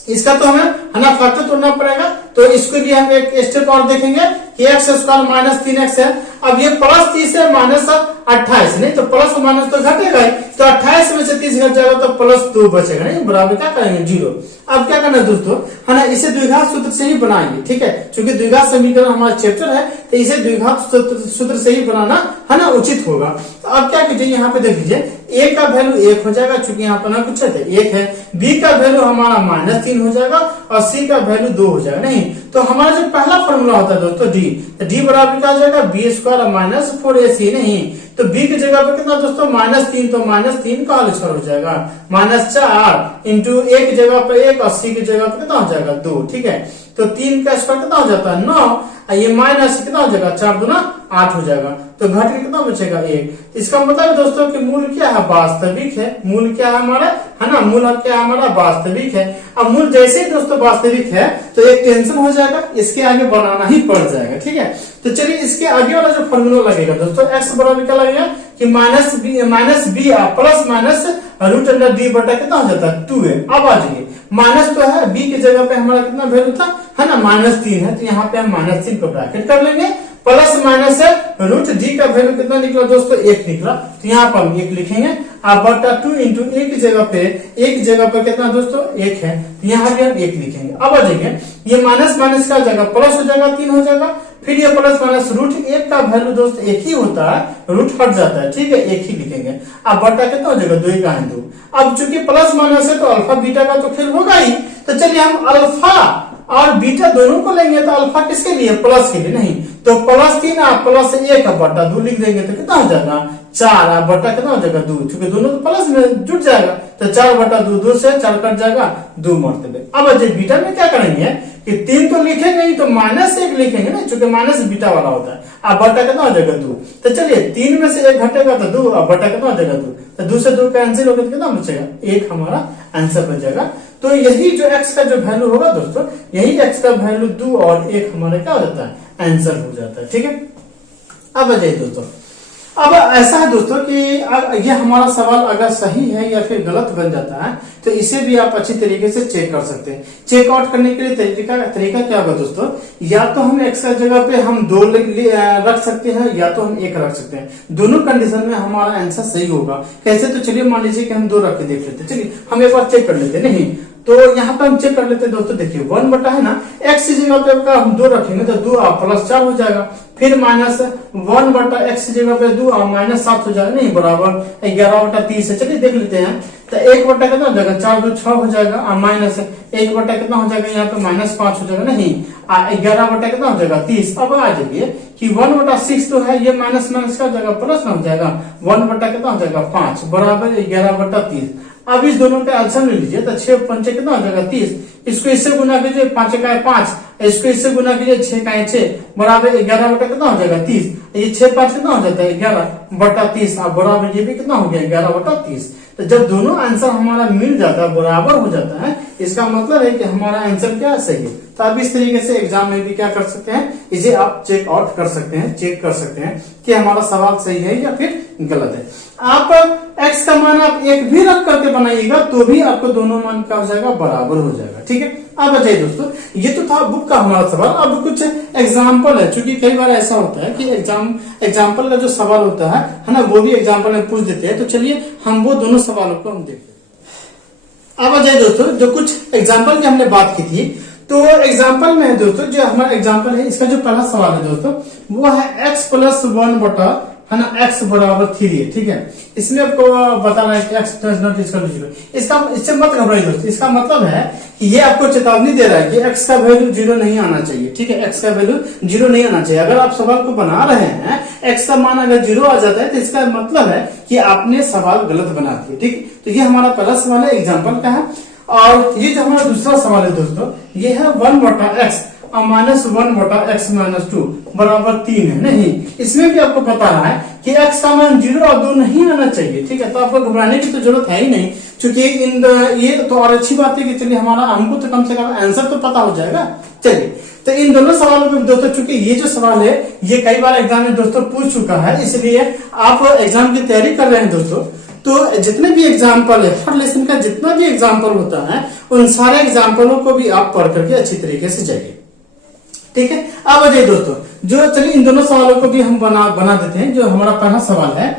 इसका तो हमें है ना फैक्टर तोड़ना पड़ेगा, तो इसके लिए हम एक स्टेप और देखेंगे कि एक्स स्क्वायर माइनस 3x है, अब ये प्लस 30 है माइनस 28, नहीं तो प्लस माइनस तो घटेगा ही, तो 28 में से 30 घट जाएगा तो प्लस 2 बचेगा, नहीं बराबर क्या करेंगे 0। अब क्या करना है दोस्तों, है ना इसे द्विघात सूत्र से ही बनाएंगे, ठीक है, क्योंकि द्विघात समीकरण हमारा चैप्टर है तो इसे द्विघात सूत्र से ही बनाना है ना उचित होगा। तो अब क्या कीजिए, यहाँ पे देख लीजिए a का वैल्यू 1 हो जाएगा, चूंकि यहाँ पर ना कुछ है 1 है, b का वैल्यू हमारा माइनस 3 हो जाएगा और c का वैल्यू 2 हो जाएगा, नहीं तो हमारा जो पहला फॉर्मूला होता है दोस्तों d, तो d बराबर क्या हो जाएगा b स्क्वायर माइनस 4ac, नहीं तो b की जगह पे कितना दोस्तों -3, तो -3 का होल स्क्वायर हो जाएगा, -4 इंटू a की जगह पे 1 और c की जगह पे कितना हो जाएगा 2, ठीक है। तो 3 का स्क्वायर कितना हो जाता है 9, ये माइनस कितना हो जाएगा 4 दूना 8 हो जाएगा, तो घट के कितना बचेगा 1। इसका मतलब दोस्तों कि मूल क्या है, वास्तविक है, मूल क्या है हमारा, है ना मूल क्या है हमारा वास्तविक है। अब मूल जैसे ही दोस्तों वास्तविक है तो एक टेंशन हो जाएगा, इसके आगे बनाना ही पड़ जाएगा, ठीक है। तो चलिए इसके आगे वाला जो फॉर्मूला लगेगा दोस्तों, एक्स बराबर क्या लगेगा कि minus B plus minus root under D बटा कितना हो जाता है 2a। अब आ जाइए, माइनस तो है, b की जगह पे हमारा कितना वैल्यू था, है ना -3 है, तो यहाँ पे हम -3 को ब्रैकेट कर लेंगे, प्लस माइनस है रूट डी का वैल्यू कितना निकला दोस्तों 1 निकला, तो यहाँ पर हम 1 लिखेंगे, अब बटा 2 इंटू एक जगह पे कितना दोस्तों 1 है, तो यहाँ पे हम 1 लिखेंगे। अब आ जाइए, ये माइनस माइनस का जगह प्लस हो जाएगा 3 हो जाएगा, फिर ये प्लस माइनस रूट 1 का वैल्यू दोस्तों 1 ही होता है, रूट हट जाता है, ठीक है 1 ही लिखेंगे। अब बटा कितना हो जाएगा 2 का 2। अब चूंकि प्लस माइनस है तो अल्फा बीटा का तो खेल होगा ही, तो चलिए हम अल्फा और बीटा दोनों को लेंगे, तो अल्फा किसके लिए, प्लस के लिए, नहीं तो +3 प्लस 1 बटा 2 लिख देंगे तो कितना हो जाएगा 4 बटा कितना हो जाएगा 2, क्योंकि दोनों तो प्लस में जुट जाएगा, तो 4 बटा 2, 2 से 4 कट जाएगा 2 मरतबे। अब अजय बीटा में क्या करेंगे कि 3 तो लिखेंगे ही, तो -1 लिखेंगे ना, क्योंकि माइनस बीटा वाला होता है, अब बटा कितना हो जाएगा 2। तो चलिए 3 में से 1 घटेगा तो 2, अब बटा कितना हो जाएगा 2, तो 2 से 2 कैंसिल होगा तो कितना बचेगा 1, हमारा आंसर बच जाएगा। तो यही जो x का जो वैल्यू होगा दोस्तों, यही x का वैल्यू 2 और 1 हमारा क्या हो जाता है आंसर हो जाता है, ठीक है। अब आ जाइए दोस्तों, अब ऐसा है दोस्तों कि ये हमारा सवाल अगर सही है या फिर गलत बन जाता है तो इसे भी आप अच्छी तरीके से चेक कर सकते हैं। चेक आउट करने के लिए तरीका क्या होगा दोस्तों, या तो हम x का जगह पे हम 2 रख सकते हैं या तो हम 1 रख सकते हैं, दोनों कंडीशन में हमारा आंसर सही होगा। कैसे, तो चलिए मान लीजिए कि हम 2 रख के देख लेते हैं, चलिए हम एक बार चेक कर लेते हैं। नहीं तो यहाँ पे हम चेक कर लेते हैं दोस्तों। देखिए 1 बटा है ना, x की जगह पे अगर हम 2 रखेंगे तो 2 प्लस 4 हो जाएगा, फिर माइनस 1 बटा x की जगह पे 2 माइनस 7 हो जाएगा, नहीं बराबर 11 बटा 30 है। चलिए देख लेते हैं। तो 1 बटा कितना हो जाएगा, 4 2 6 हो जाएगा, माइनस 1 बटा कितना हो जाएगा, यहाँ पे माइनस 5 हो जाएगा, नहीं 11 बटा कितना हो जाएगा 30। अब आ जाइए कि 1 बटा 6 तो है, ये माइनस माइनस का हो जाएगा प्लस में हो जाएगा, 1 बटा कितना हो जाएगा 5 बराबर 11 बटा 30। अब इस दोनों का एलसीएम ले लीजिए, तो 6 पंचे कितना हो जाएगा 30, इसको इससे गुना कीजिए, 5 का 5, इसको इससे गुना कीजिए, 6 का 6 बराबर 11 बटा कितना हो जाएगा 30। ये 6 5 कितना हो जाता है 11 बटा 30, अब बराबर ये भी कितना हो गया 11 बटा 30। तो जब दोनों आंसर हमारा मिल जाता है, बराबर हो जाता है, इसका मतलब है कि हमारा आंसर क्या सही है। तो आप इस तरीके से एग्जाम में भी क्या कर सकते हैं, इसे आप चेक आउट कर सकते हैं, चेक कर सकते हैं कि हमारा सवाल सही है या फिर गलत है। आप x का मान आप 1 भी रख करके बनाइएगा तो भी आपको दोनों मान क्या हो जाएगा, बराबर हो जाएगा। ठीक है, अब आ जाइए दोस्तों, ये तो था बुक का हमारा सवाल। अब कुछ एग्जाम्पल है, क्योंकि कई बार ऐसा होता है कि एग्जाम्पल का जो सवाल होता है ना, वो भी एग्जाम्पल में पूछ देते हैं। तो चलिए हम वो दोनों सवालों को हम देखते हैं। अब आ जाइए दोस्तों, जो कुछ एग्जाम्पल की हमने बात की थी, तो एग्जाम्पल में है दोस्तों, जो हमारा एग्जाम्पल है, इसका जो पहला सवाल है दोस्तों, वो है x प्लस 1 बटा है ना x बराबर 3 है। ठीक है, इसमें आपको बताना है कि x does not equal to 0। इससे मत घबराइए दोस्तों, इसका मतलब है कि ये आपको चेतावनी दे रहा है कि x का वैल्यू 0 नहीं आना चाहिए। ठीक है, x का वैल्यू 0 नहीं आना चाहिए। अगर आप सवाल को बना रहे हैं, x का मान अगर 0 आ जाता है तो इसका मतलब है कि आपने सवाल गलत बना दिया। ठीक है, तो ये हमारा पहला सवाल है, एग्जाम्पल का है। और ये जो हमारा दूसरा सवाल है दोस्तों, ये है 1 बटा x और माइनस 1 बटा x माइनस 2 बराबर 3 है। नहीं, इसमें भी आपको पता है कि x का मान 0 और 2 नहीं आना चाहिए। ठीक है, तो आपको घबराने की तो जरूरत है ही नहीं, क्योंकि ये तो और अच्छी बात है कि चलिए हमको तो कम से कम आंसर तो पता हो जाएगा। चलिए, तो इन दोनों सवालों में दोस्तों, चूंकि ये जो सवाल है ये कई बार एग्जाम में दोस्तों पूछ चुका है, इसलिए आप एग्जाम की तैयारी कर रहे हैं दोस्तों, तो जितने भी एग्जाम्पल है, हर लेसन का जितना भी एग्जाम्पल होता है, उन सारे एग्जाम्पलों को भी आप पढ़ करके अच्छी तरीके से जाइए। ठीक है, अब आ जाइए दोस्तों, जो चलिए इन दोनों सवालों को भी हम बना देते हैं। जो हमारा पहला सवाल है,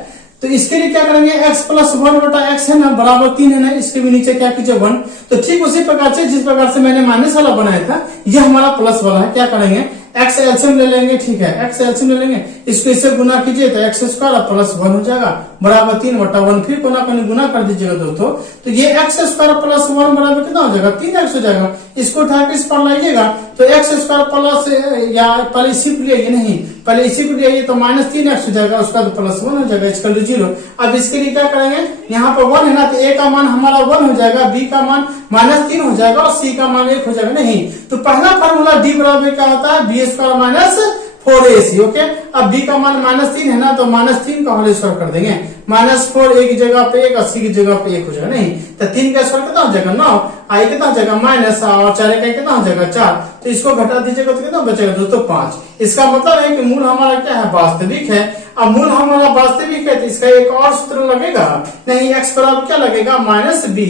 तो इसके लिए क्या करेंगे, x प्लस 1 बटा x है ना, बराबर 3 है ना, इसके भी नीचे क्या कीजिए 1। तो ठीक उसी प्रकार से जिस प्रकार से मैंने माइनस वाला बनाया था, ये हमारा प्लस वाला है। क्या करेंगे, x एलसीएम ले लेंगे। ठीक है, x एलसीएम ले लेंगे, इसको इससे गुना कीजिए तो x स्क्वायर प्लस 1 हो जाएगा, बराबर 3 बटा 1। फिर कोना कोनी गुना कर दीजिएगा दोस्तों, तो ये x स्क्वायर प्लस 1 बराबर कितना हो जाएगा, 3x हो जाएगा। इसको उठा के इस पर लाइएगा तो x स्क्वायर प्लस, या पहले इसी को लिए, नहीं पहले इसी को लिए, तो माइनस 3x हो जाएगा, उसका तो प्लस 1 हो जाएगा, इसका 0। अब इसके लिए क्या करेंगे, यहाँ पर 1 है ना, तो a का मान हमारा 1 हो जाएगा, b का मान माइनस 3 हो जाएगा और c का मान 1 हो जाएगा। नहीं, तो पहला फार्मूला d बराबर क्या होता है, b square minus 4ac। Okay, अब b का मान माइनस 3 है ना, तो माइनस 3 का होल स्क्वायर कर देंगे, माइनस 4 a की जगह पे 1, 80 की जगह पे 1 हो जाएगा। नहीं, तो 3 का स्क्वायर कितना हो जाएगा 9, आई कितना हो जाएगा माइनस, और 4 का कितना हो जाएगा 4, तो इसको घटा दीजिएगा तो कितना बचेगा दोस्तों 5। इसका मतलब है कि मूल हमारा क्या है, वास्तविक है। अब मूल हमारा वास्तविक है तो इसका एक और सूत्र लगेगा, नहीं x बराबर क्या लगेगा, माइनस b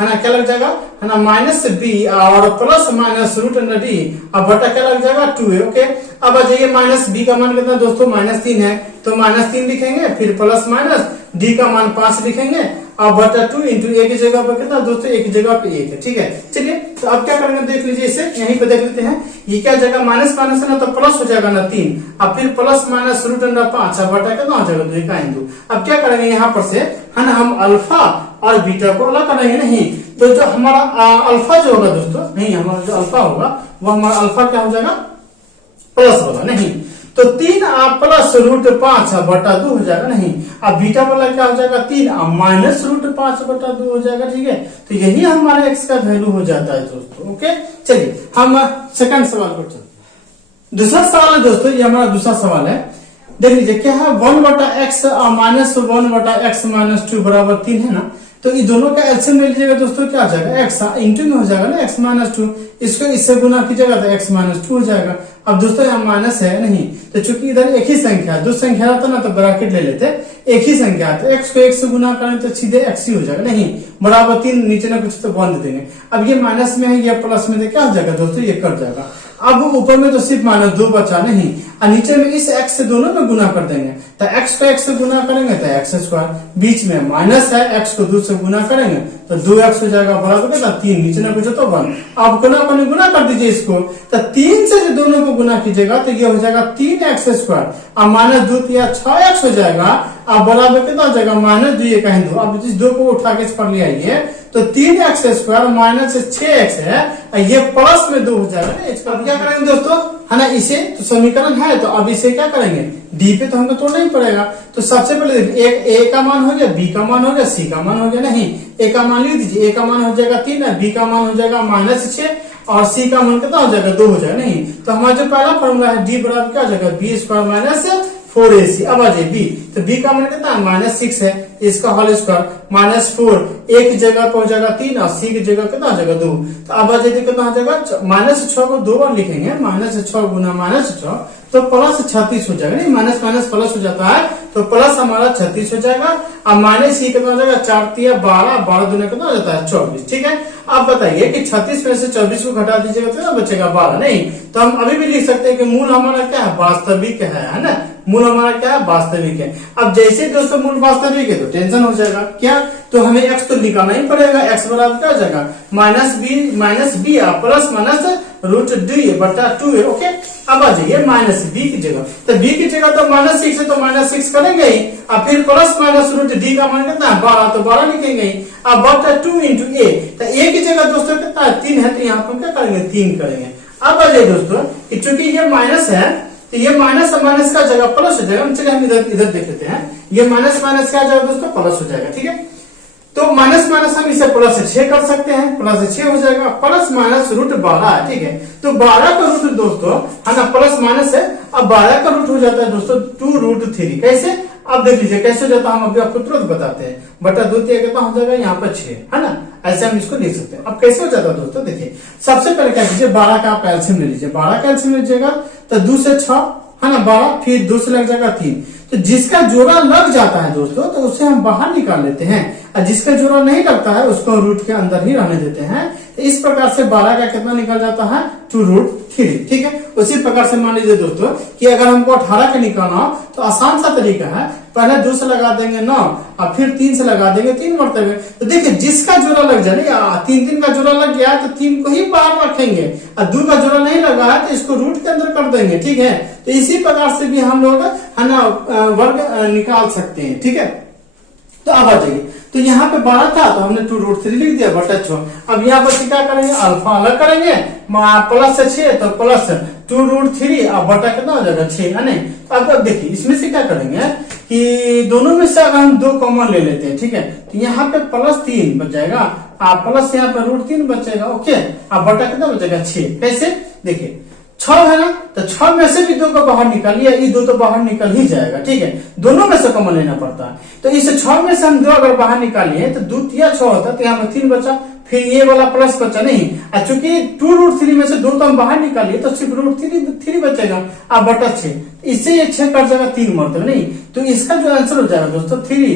है ना, क्या लग जाएगा है ना, माइनस b और plus minus root under d, अब बटा क्या लग जाएगा 2 है। ओके, अब आ जाइए, माइनस b का मान कितना दोस्तों, माइनस 3 है, तो माइनस 3 लिखेंगे, फिर प्लस माइनस d का मान 5 लिखेंगे, अब बटा 2 इंटू a की जगह पर कितना दोस्तों, a की जगह पे 1 है। ठीक है, चलिए तो अब क्या करेंगे देख लीजिए, इसे यहीं पे देख लेते हैं। ये क्या जगह माइनस माइनस है ना, तो प्लस हो जाएगा ना 3, अब फिर प्लस माइनस रूट अंडर 5, अब बटा कितना हो जाएगा 2 का इंटू। अब क्या करेंगे यहाँ पर से है ना, हम अल्फा और बीटा को अलग करेंगे। नहीं, तो जो हमारा अल्फा जो होगा दोस्तों, नहीं हमारा जो अल्फा होगा वो हमारा अल्फा क्या हो जाएगा, प्लस वाला। नहीं, तो 3 प्लस रूट 5 बटा 2 हो जाएगा। नहीं, अब बीटा वाला क्या हो जाएगा 3 माइनस रूट 5 बटा 2 हो जाएगा। ठीक है, तो यही हमारा x का वैल्यू हो जाता है दोस्तों। ओके, चलिए हम सेकंड सवाल पर चलते हैं। दूसरा सवाल है दोस्तों, ये हमारा दूसरा सवाल है, देख लीजिए क्या है, 1 बटा x और माइनस 1 बटा x माइनस 2 बराबर 3 है ना, तो ये दोनों का एलसीएम ले लीजिएगा दोस्तों, क्या आ जाएगा x इंटू में हो जाएगा ना x माइनस 2, इसको इससे गुना कीजिएगा तो x माइनस 2 हो जाएगा। अब दोस्तों यहाँ माइनस है नहीं, तो चूंकि इधर एक ही संख्या है, दो संख्या रहता ना तो ब्रैकेट ले लेते, एक ही संख्या है तो x को 1 से गुना करें तो सीधे x ही हो जाएगा। नहीं, बराबर 3, नीचे ना कुछ तो बंद देंगे। अब ये माइनस में है, ये प्लस में तो क्या हो जाएगा दोस्तों, ये कट जाएगा। अब ऊपर में तो सिर्फ माइनस 2 बचा। नहीं, और नीचे में इस x से दोनों में गुना कर देंगे। तो x को x से गुना करेंगे तो x स्क्वायर, बीच में माइनस है, x को 2 से गुना करेंगे तो 2x हो जाएगा बराबर कितना 3, नीचे ना पूछो तो 1। अब गुना कर दीजिए इसको, तो 3 से जो दोनों को गुना कीजिएगा तो ये हो जाएगा 3x स्क्वायर, अब माइनस 2 या 6x हो जाएगा, अब बराबर कितना हो जाएगा माइनस 2 कहीं 2। अब इस 2 को उठा के इस पर ले आइए तो 3x स्क्वायर माइनस 6x है, ये प्लस में 2 हो जाएगा। अब क्या करेंगे दोस्तों, है ना, इसे तो समीकरण है तो अब इसे क्या करेंगे, डी पे तो हमको तोड़ना ही पड़ेगा। तो सबसे पहले ए का मान हो गया, बी का मान हो गया, सी का मान हो गया, नहीं ए का मान लिख दीजिए, ए का मान हो जाएगा 3, बी का मान हो जाएगा -6 और सी का मान कितना हो जाएगा 2 हो जाएगा। नहीं तो हमारा जो पहला फॉर्मूला है डी बराबर क्या हो जाएगा बी स्क्वायर माइनस 4ac। अब आ जाए बी, तो बी का मान कितना -6 है, इसका होल स्क्वायर -4, ए की जगह पर हो जाएगा 3 और सी की जगह कितना हो जाएगा 2। तो अब आ जाए कितना हो जाएगा -6 को 2 बार लिखेंगे, -6 गुना -6 तो प्लस 36 हो जाएगा। नहीं माइनस माइनस प्लस हो जाता है तो प्लस हमारा 36 हो जाएगा। अब माइनस ही कितना हो जाएगा 4 × 12, 12 दूना कितना हो जाता है 24। ठीक है, अब बताइए कि 36 में से 24 को घटा दीजिएगा तो कितना बचेगा 12। नहीं तो हम अभी भी लिख सकते हैं कि मूल हमारा क्या है वास्तविक है ना, मूल हमारा क्या है वास्तविक है। अब जैसे दोस्तों मूल वास्तविक है तो टेंशन हो जाएगा क्या, तो हमें x तो निकालना ही पड़ेगा, x बराबर क्या हो जाएगा -b प्लस माइनस √d/2 है। ओके, अब आ जाइए -b की जगह, तो b की जगह तो -6 है तो -6 करेंगे ही, अब फिर प्लस माइनस √d का मान कितना है 12 तो 12 लिखेंगे ही, अब बटा 2 × a, तो a की जगह दोस्तों कितना है 3 है तो यहाँ पर क्या करेंगे 3 करेंगे। अब आ जाइए दोस्तों कि चूंकि ये माइनस है तो ये माइनस का जगह प्लस हो जाएगा। चलिए हम इधर देख लेते हैं, ये माइनस क्या आ जाएगा दोस्तों प्लस हो जाएगा। ठीक है, तो माइनस हम इसे प्लस 6 कर सकते हैं, प्लस 6 हो जाएगा, प्लस माइनस √12 है। ठीक है, तो 12 का रूट दोस्तों है ना प्लस माइनस है, अब 12 का रूट हो जाता है दोस्तों 2√3। कैसे, अब देख लीजिए कैसे हो जाता है, हम अभी आपको तुरंत बताते हैं। बटा 2 कितना हो जाएगा यहाँ पर 6 है ना, ऐसे हम इसको लिख सकते हैं। अब कैसे हो जाता है दोस्तों, देखिए सबसे पहले क्या कीजिए 12 का आप एलसीएम ले लीजिए, 12 का एलसीएम लीजिएगा तो 2 से 6 है ना 12, फिर 2 से लग जाएगा 3, तो जिसका जोड़ा लग जाता है दोस्तों तो उसे हम बाहर निकाल लेते हैं, और जिसका जोड़ा नहीं लगता है उसको रूट के अंदर ही रहने देते हैं। तो इस प्रकार से 12 का कितना निकल जाता है 2√3। ठीक है, उसी प्रकार से मान लीजिए दोस्तों कि अगर हमको 18 का निकालना हो तो आसान सा तरीका है, पहले 2 से लगा देंगे 9 और फिर 3 से लगा देंगे 3 मरतबे। तो देखिए जिसका जोड़ा लग जाए, 3 का जोड़ा लग गया तो 3 को ही बाहर रखेंगे, और 2 का जोड़ा नहीं लगा है तो इसको रूट के अंदर कर देंगे। ठीक है, तो इसी प्रकार से भी हम लोग है ना वर्ग निकाल सकते हैं। ठीक है, तो अब आ जाइए, तो यहाँ पे 12 था तो हमने 2√3 लिख दिया बटा 6। अब यहाँ पर क्या करेंगे अल्फा अलग करेंगे, प्लस 6 तो प्लस 2√3 और बटा कितना हो जाएगा 6 है नहीं। तो अब देखिए इसमें से क्या करेंगे कि दोनों में से अगर हम 2 कॉमन ले लेते हैं, ठीक है, तो यहाँ पे +3 बच जाएगा, प्लस यहाँ पे √3 बचेगा। ओके, अब बटा कितना बचेगा 6। कैसे, देखिए 6 है ना, तो 6 में से भी 2 को बाहर निकालिए, ये 2 तो बाहर निकल ही जाएगा। ठीक है, दोनों में से कॉमन लेना पड़ता है, तो इस 6 में से हम 2 अगर बाहर निकालिए तो 2 × 6 होता है, तो यहाँ पे 3 बचा, फिर ये वाला प्लस बचा नहीं, चूंकि 2√3 में से 2 तो हम बाहर निकालिए तो सिर्फ √3 बचेगा, अब बटा 6, इससे ये 6 कट जाएगा 3 मरतबे नहीं, तो इसका जो आंसर हो जाएगा दोस्तों 3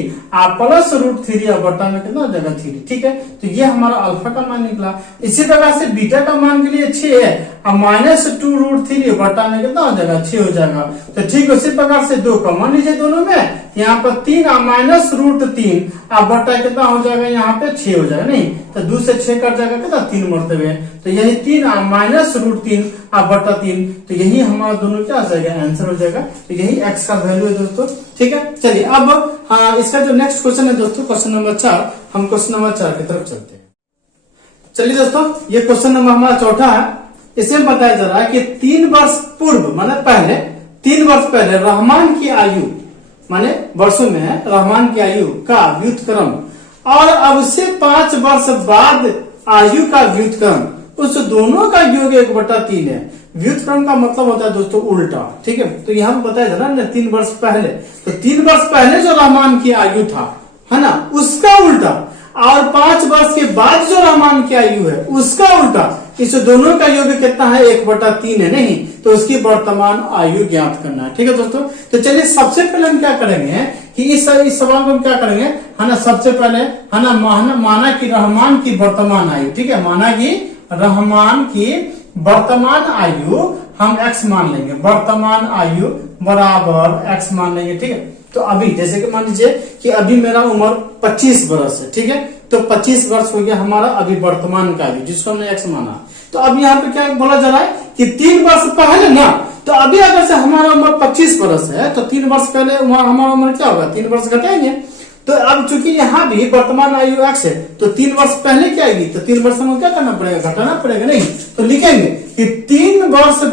प्लस √3 और बटा में कितना हो जाएगा 3। ठीक है, तो ये हमारा अल्फा का मान निकला। इसी प्रकार से बीटा का मान के लिए 6 है, अब -2√3 बटा में कितना हो जाएगा 6 हो जाएगा। तो ठीक उसी प्रकार से 2 का मान लीजिए दोनों में, यहाँ पर 3 -√3 अब बटा कितना हो जाएगा यहाँ पे 6 हो जाएगा नहीं, तो 2 से 6 कट जाएगा कितना 3 मरतबे, तो यही 3 -√3 अब बटा 3, तो यही हमारा दोनों क्या हो जाएगा आंसर हो जाएगा। तो यही x का वैल्यू है दोस्तों। ठीक है, चलिए अब इसका जो नेक्स्ट क्वेश्चन है दोस्तों क्वेश्चन नंबर 4, हम क्वेश्चन नंबर 4 की तरफ चलते हैं। चलिए दोस्तों ये क्वेश्चन नंबर हमारा चौथा है, इसमें बताया जा रहा है कि 3 वर्ष पूर्व माने पहले 3 वर्ष पहले रहमान की आयु माने वर्षों में है रहमान की आयु का व्युत्क्रम और अब से 5 वर्ष बाद आयु का व्युत्क्रम, उस दोनों का योग 1/3 है। व्युत्क्रम का मतलब होता है दोस्तों उल्टा। ठीक है, तो यहाँ पे बताया जा रहा है 3 वर्ष पहले, तो 3 वर्ष पहले जो रहमान की आयु था है ना उसका उल्टा, और 5 वर्ष के बाद जो रहमान की आयु है उसका उल्टा, इस दोनों का योग कितना है 1/3 है नहीं, तो उसकी वर्तमान आयु ज्ञात करना है। ठीक है दोस्तों, तो चलिए सबसे पहले हम क्या करेंगे कि इस सवाल को हम क्या करेंगे है ना, सबसे पहले है ना माना कि रहमान की वर्तमान आयु, ठीक है, माना कि रहमान की वर्तमान आयु हम x मान लेंगे, वर्तमान आयु बराबर x मान लेंगे, ठीक है। तो अभी जैसे कि मान लीजिए कि अभी मेरा उम्र 25 वर्ष है, ठीक है, तो 25 वर्ष हो गया हमारा अभी वर्तमान का आयु, जिसको हमने x माना। तो अब यहाँ पे क्या बोला जा रहा है कि 3 वर्ष पहले ना, तो अभी अगर से हमारा उम्र 25 वर्ष है तो 3 वर्ष पहले हमारा उम्र क्या होगा, 3 वर्ष घटाएंगे। तो अब चूंकि यहाँ भी वर्तमान आयु x है तो 3 वर्ष पहले क्या आएगी, तो 3 वर्ष में क्या करना पड़ेगा, घटाना पड़ेगा, नहीं तो लिखेंगे कि 3 वर्ष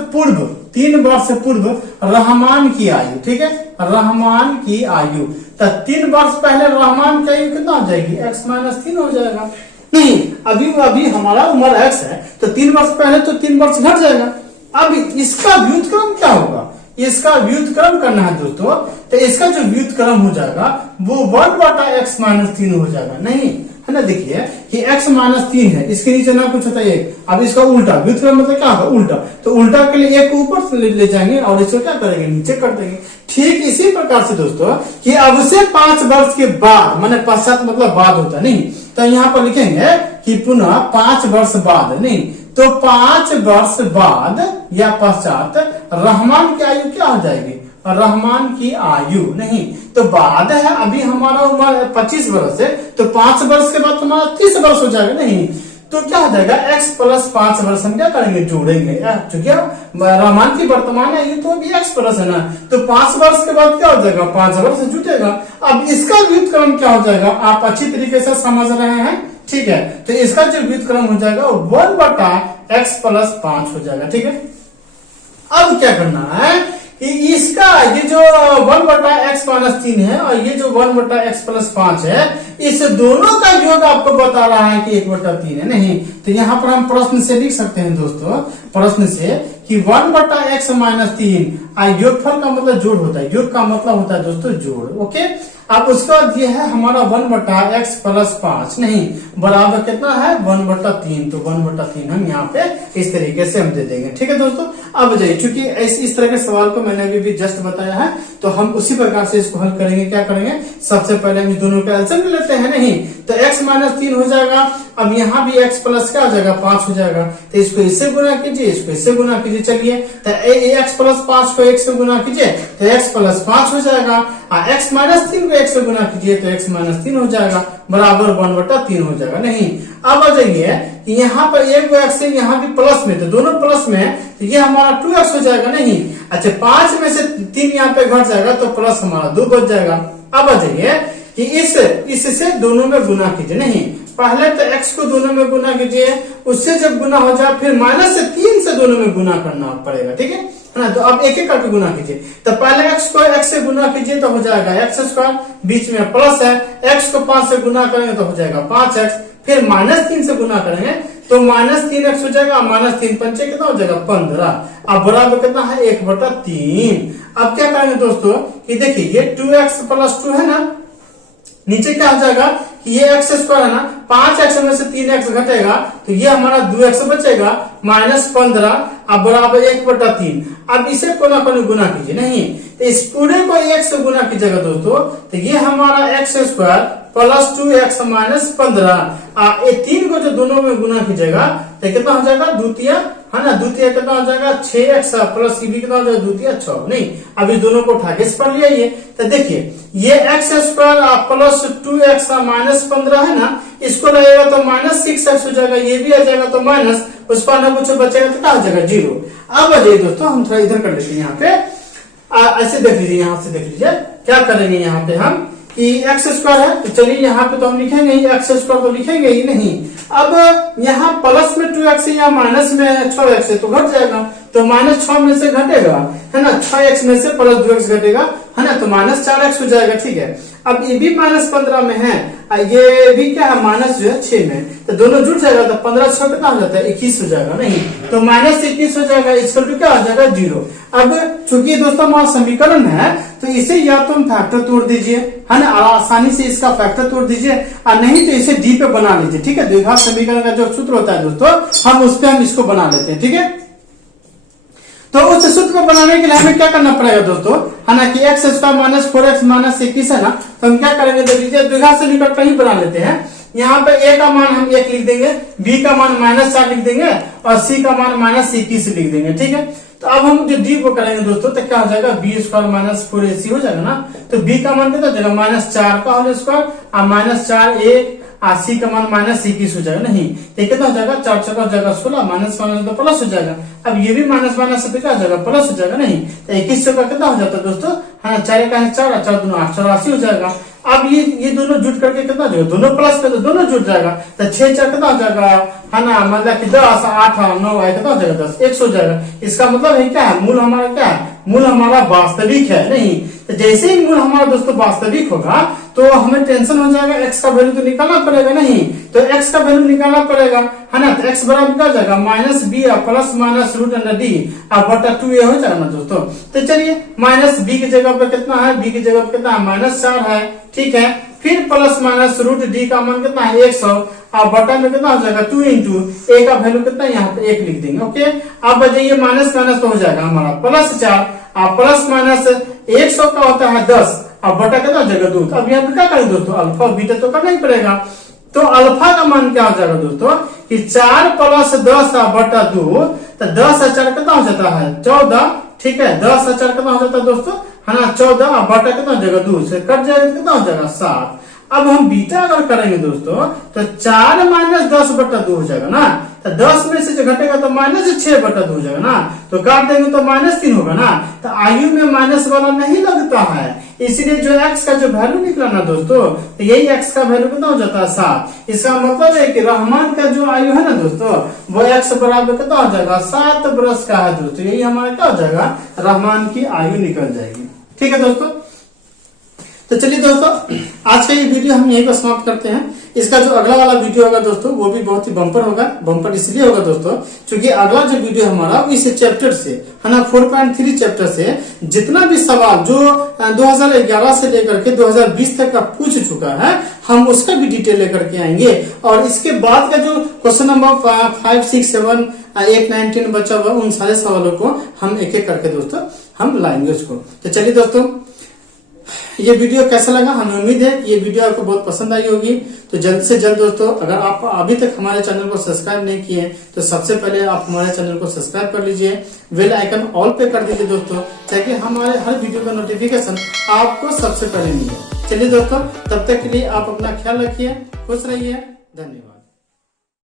पूर्व रहमान की आयु, ठीक है, रहमान की आयु। तो 3 वर्ष पहले रहमान की आयु कितना हो जाएगी, x-3 हो जाएगा। नहीं, अभी हमारा उम्र x है तो 3 वर्ष पहले तो 3 वर्ष घट जाएगा। अब इसका व्युत्क्रम क्या होगा, इसका व्युत्क्रम करना है दोस्तों, तो इसका जो व्युत्क्रम हो जाएगा वो 1/x-3 हो जाएगा, नहीं है ना। देखिए कि x-3 है, इसके नीचे ना कुछ होता है 1। अब इसका उल्टा व्युत्क्रम मतलब क्या होगा, उल्टा, तो उल्टा के लिए 1 को ऊपर से ले जाएंगे और इसको क्या करेंगे, नीचे कर देंगे। ठीक इसी प्रकार से दोस्तों कि अब से 5 वर्ष के बाद, माने पश्चात मतलब बाद होता नहीं, तो यहाँ पर लिखेंगे कि पुनः 5 वर्ष बाद, नहीं तो 5 वर्ष बाद या पश्चात रहमान की आयु क्या हो जाएगी, रहमान की आयु, नहीं तो बाद है, अभी हमारा उम्र 25 वर्ष है तो 5 वर्ष के बाद हमारा 30 वर्ष हो जाएगा, नहीं तो क्या हो जाएगा x + 5 वर्ष हम क्या करेंगे, जोड़ेंगे। चूंकि रहमान की वर्तमान आयु तो अभी x प्लस है ना, तो 5 वर्ष के बाद क्या हो जाएगा, 5 वर्ष जुटेगा। अब इसका व्युत्क्रम क्या हो जाएगा, आप अच्छी तरीके से समझ रहे हैं, ठीक है। तो इसका जो व्युत्क्रम हो जाएगा 1/x + 5 हो जाएगा, ठीक है। अब क्या करना है कि इसका ये जो 1/x-3 है और ये जो 1/x + 5 है, इस दोनों का योग आपको बता रहा है कि 1/3 है, नहीं तो यहाँ पर हम प्रश्न से लिख सकते हैं दोस्तों, प्रश्न से कि 1/x-3 योगफल का मतलब जोड़ होता है, योग का मतलब होता है दोस्तों जोड़, ओके। अब उसके बाद ये है हमारा 1/x + 5, नहीं बराबर कितना है 1/3, तो 1/3 हम यहाँ पे इस तरीके से हम दे देंगे, ठीक है दोस्तों। अब जाइए, चूंकि इस तरह के सवाल को मैंने अभी भी जस्ट बताया है तो हम उसी प्रकार से इसको हल करेंगे। क्या करेंगे, सबसे पहले हम दोनों का एलसीएम लेते हैं, नहीं तो x-3 हो जाएगा। अब यहाँ भी x प्लस क्या हो जाएगा, 5 हो जाएगा, तो इसको इससे गुना कीजिए, इसको इससे गुना कीजिए। चलिए तो x + 5 को 1 से गुना कीजिए तो x + 5 हो जाएगा, x-3 को 1 से गुना कीजिए तो x-3 हो जाएगा, बराबर 1/3 हो जाएगा, नहीं। अब आ जाइए कि यहाँ पर एक x है, यहाँ भी प्लस में, तो दोनों प्लस में है तो ये हमारा 2x हो जाएगा, नहीं अच्छा 5 में से 3 यहाँ पे घट जाएगा तो प्लस हमारा 2 बच जाएगा। अब आ जाइए कि इससे दोनों में गुना कीजिए, नहीं पहले तो x को दोनों में गुना कीजिए, उससे जब गुना हो जाए फिर -3 से दोनों में गुना करना पड़ेगा, ठीक है ना। तो आप एक एक करके गुना कीजिए, तो पहले x को x से गुना कीजिए तो हो जाएगा x², बीच में प्लस है, x को 5 से गुना करेंगे तो हो जाएगा 5x, फिर -3 से गुना करेंगे तो -3x हो जाएगा, -3 पंचे कितना हो जाएगा 15। अब बराबर कितना है 1/3। अब क्या करेंगे दोस्तों कि देखिए ये 2x + 2 है ना, नीचे क्या हो जाएगा कि ये x² है ना, 5x में से 3x घटेगा तो ये हमारा 2x बचेगा, -15 अब बराबर 1/3। अब इसे कोना कोनी गुना कीजिए, नहीं तो इस पूरे को 1 से गुना कीजिएगा दोस्तों, तो ये हमारा x² + 2x - 15, ये 3 को जो दोनों में गुना कीजिएगा तो कितना हो जाएगा, द्वितीय है ना, द्वितीय कितना हो जाएगा 6x प्लस ये भी कितना हो जाएगा द्वितीय 6, नहीं अब इस दोनों को उठा के इस पर ले आइए, तो देखिए ये x² + 2x - 15 है ना, इसको लगेगा तो -6x हो जाएगा, ये भी आ जाएगा तो माइनस, उस पर ना कुछ बचेगा तो क्या हो जाएगा 0। अब आ जाइए दोस्तों हम थोड़ा इधर कर लेते हैं, यहाँ पे ऐसे देख लीजिए, यहाँ से देख लीजिए क्या करेंगे, यहाँ पे हम कि x² है तो चलिए यहाँ पे तो हम लिखेंगे ही x² तो लिखेंगे ही नहीं। अब यहाँ प्लस में 2x या माइनस में 6x है तो घट जाएगा, तो -6 में से घटेगा है ना, 6x में से प्लस 2x घटेगा है ना, तो -4x हो जाएगा, ठीक है। अब ये भी -15 में है, ये भी क्या है माइनस जो है 6 में, तो दोनों जुड़ जाएगा तो 15 6 कितना हो जाता है 21 हो जाएगा, नहीं तो -21 हो जाएगा, इसका क्या हो जाएगा 0। अब चूंकि दोस्तों हमारा समीकरण है तो इसे या तो हम फैक्टर तोड़ दीजिए है ना, आसानी से इसका फैक्टर तोड़ दीजिए और नहीं तो इसे डी पे बना लीजिए, ठीक है। द्विघात समीकरण का जो सूत्र होता है दोस्तों हम उस पे हम इसको बना लेते हैं, ठीक है। तो उस सूत्र को बनाने के लिए हमें क्या करना पड़ेगा दोस्तों, है ना कि x² - 4x - 21 है ना, तो हम क्या करेंगे देख लीजिए द्विघात समीकरण पर ही बना लेते हैं। यहाँ पे a का मान हम 1 लिख देंगे, b का मान -4 लिख देंगे और c का मान -21 लिख देंगे, ठीक है। तो अब हम जो डी को करेंगे दोस्तों, तो क्या हो जाएगा, बी स्क्वायर माइनस 4ac हो जाएगा ना। तो बी का मान कितना हो जाएगा, -4 का होल स्क्वायर और -4 1 सी का मान -21 हो जाएगा। नहीं तो कितना हो जाएगा, 4 4 हो जाएगा 16, माइनस माइनस तो प्लस हो जाएगा। अब ये भी माइनस माइनस से क्या हो जाएगा, प्लस हो जाएगा। नहीं तो 21 का कितना हो जाता है दोस्तों, हाँ 4 का 4 4 दूना 8 84 हो जाएगा। अब ये दोनों जुट करके कितना हो जाएगा, दोनों प्लस में तो दोनों जुट जाएगा। तो 6 4 कितना हो जाएगा, है ना, मतलब कि 10 8 9 कितना हो जाएगा, 10 100 हो जाएगा। इसका मतलब है क्या है, मूल हमारा क्या है, मूल हमारा वास्तविक है। नहीं तो जैसे ही मूल हमारा दोस्तों वास्तविक होगा तो हमें टेंशन हो जाएगा, एक्स का वैल्यू तो निकालना पड़ेगा। नहीं तो एक्स का वैल्यू निकालना पड़ेगा, है ना। तो एक्स बराबर क्या हो जाएगा, -b plus minus root under D अब बटा 2a हो जाएगा ना दोस्तों। तो चलिए माइनस b की जगह पे कितना है, b की जगह पे कितना है, -4 है, ठीक है। फिर प्लस माइनस रूट डी का मान कितना है, 100 अब बटा में कितना हो जाएगा, 2 इंटू a का वैल्यू कितना है, यहाँ पे 1 लिख देंगे। ओके अब बजाइए माइनस माइनस तो हो जाएगा हमारा +4 प्लस माइनस 100 का होता है 10 अब बटा कितना हो जाएगा 2। अब यहाँ पे क्या करेंगे दोस्तों, अल्फा और बीटा तो करना ही पड़ेगा। तो अल्फा का मान क्या हो जाएगा दोस्तों कि 4 + 10 बटा 2, तो 10 और 4 कितना हो जाता है 14, ठीक है। 10 और 4 कितना हो जाता है दोस्तों, है ना 14 बटा कितना हो जाएगा 2 से कट जाएगा, कितना हो जाएगा 7। अब हम बीटा अगर करेंगे दोस्तों तो 4 - 10 बटा 2 हो जाएगा ना। तो 10 में से जो घटेगा तो -6 बटा 2 हो जाएगा ना। तो काट देंगे तो -3 होगा ना। तो आयु में माइनस वाला नहीं लगता है, इसलिए जो x का जो वैल्यू निकला ना दोस्तों, तो यही x का वैल्यू कितना हो जाता है 7। इसका मतलब है कि रहमान का जो आयु है ना दोस्तों, वो x बराबर कितना हो जाएगा 7 वर्ष का है दोस्तों। यही हमारा क्या हो जाएगा, रहमान की आयु निकल जाएगी। ठीक है दोस्तों, तो चलिए दोस्तों आज का ये वीडियो हम यहीं पर समाप्त करते हैं। इसका जो अगला वाला वीडियो होगा दोस्तों वो भी बहुत ही बम्पर होगा। बम्पर इसलिए होगा दोस्तों क्योंकि अगला जो वीडियो हमारा इस चैप्टर से, है ना, 4.3 चैप्टर से जितना भी सवाल जो 2011 से लेकर के 2020 तक का पूछ चुका है, हम उसका भी डिटेल लेकर के आएंगे। और इसके बाद का जो क्वेश्चन नंबर 5 6 7 8 9 10 बचा हुआ, उन सारे सवालों को हम एक एक करके दोस्तों हम लाएंगे उसको। तो चलिए दोस्तों ये वीडियो कैसा लगा, हमें उम्मीद है कि ये वीडियो आपको बहुत पसंद आई होगी। तो जल्द से जल्द दोस्तों अगर आप अभी तक हमारे चैनल को सब्सक्राइब नहीं किए तो सबसे पहले आप हमारे चैनल को सब्सक्राइब कर लीजिए, बेल आइकन ऑल पे कर दीजिए दोस्तों, ताकि हमारे हर वीडियो का नोटिफिकेशन आपको सबसे पहले मिले। चलिए दोस्तों तब तक के लिए आप अपना ख्याल रखिए, खुश रहिए, धन्यवाद।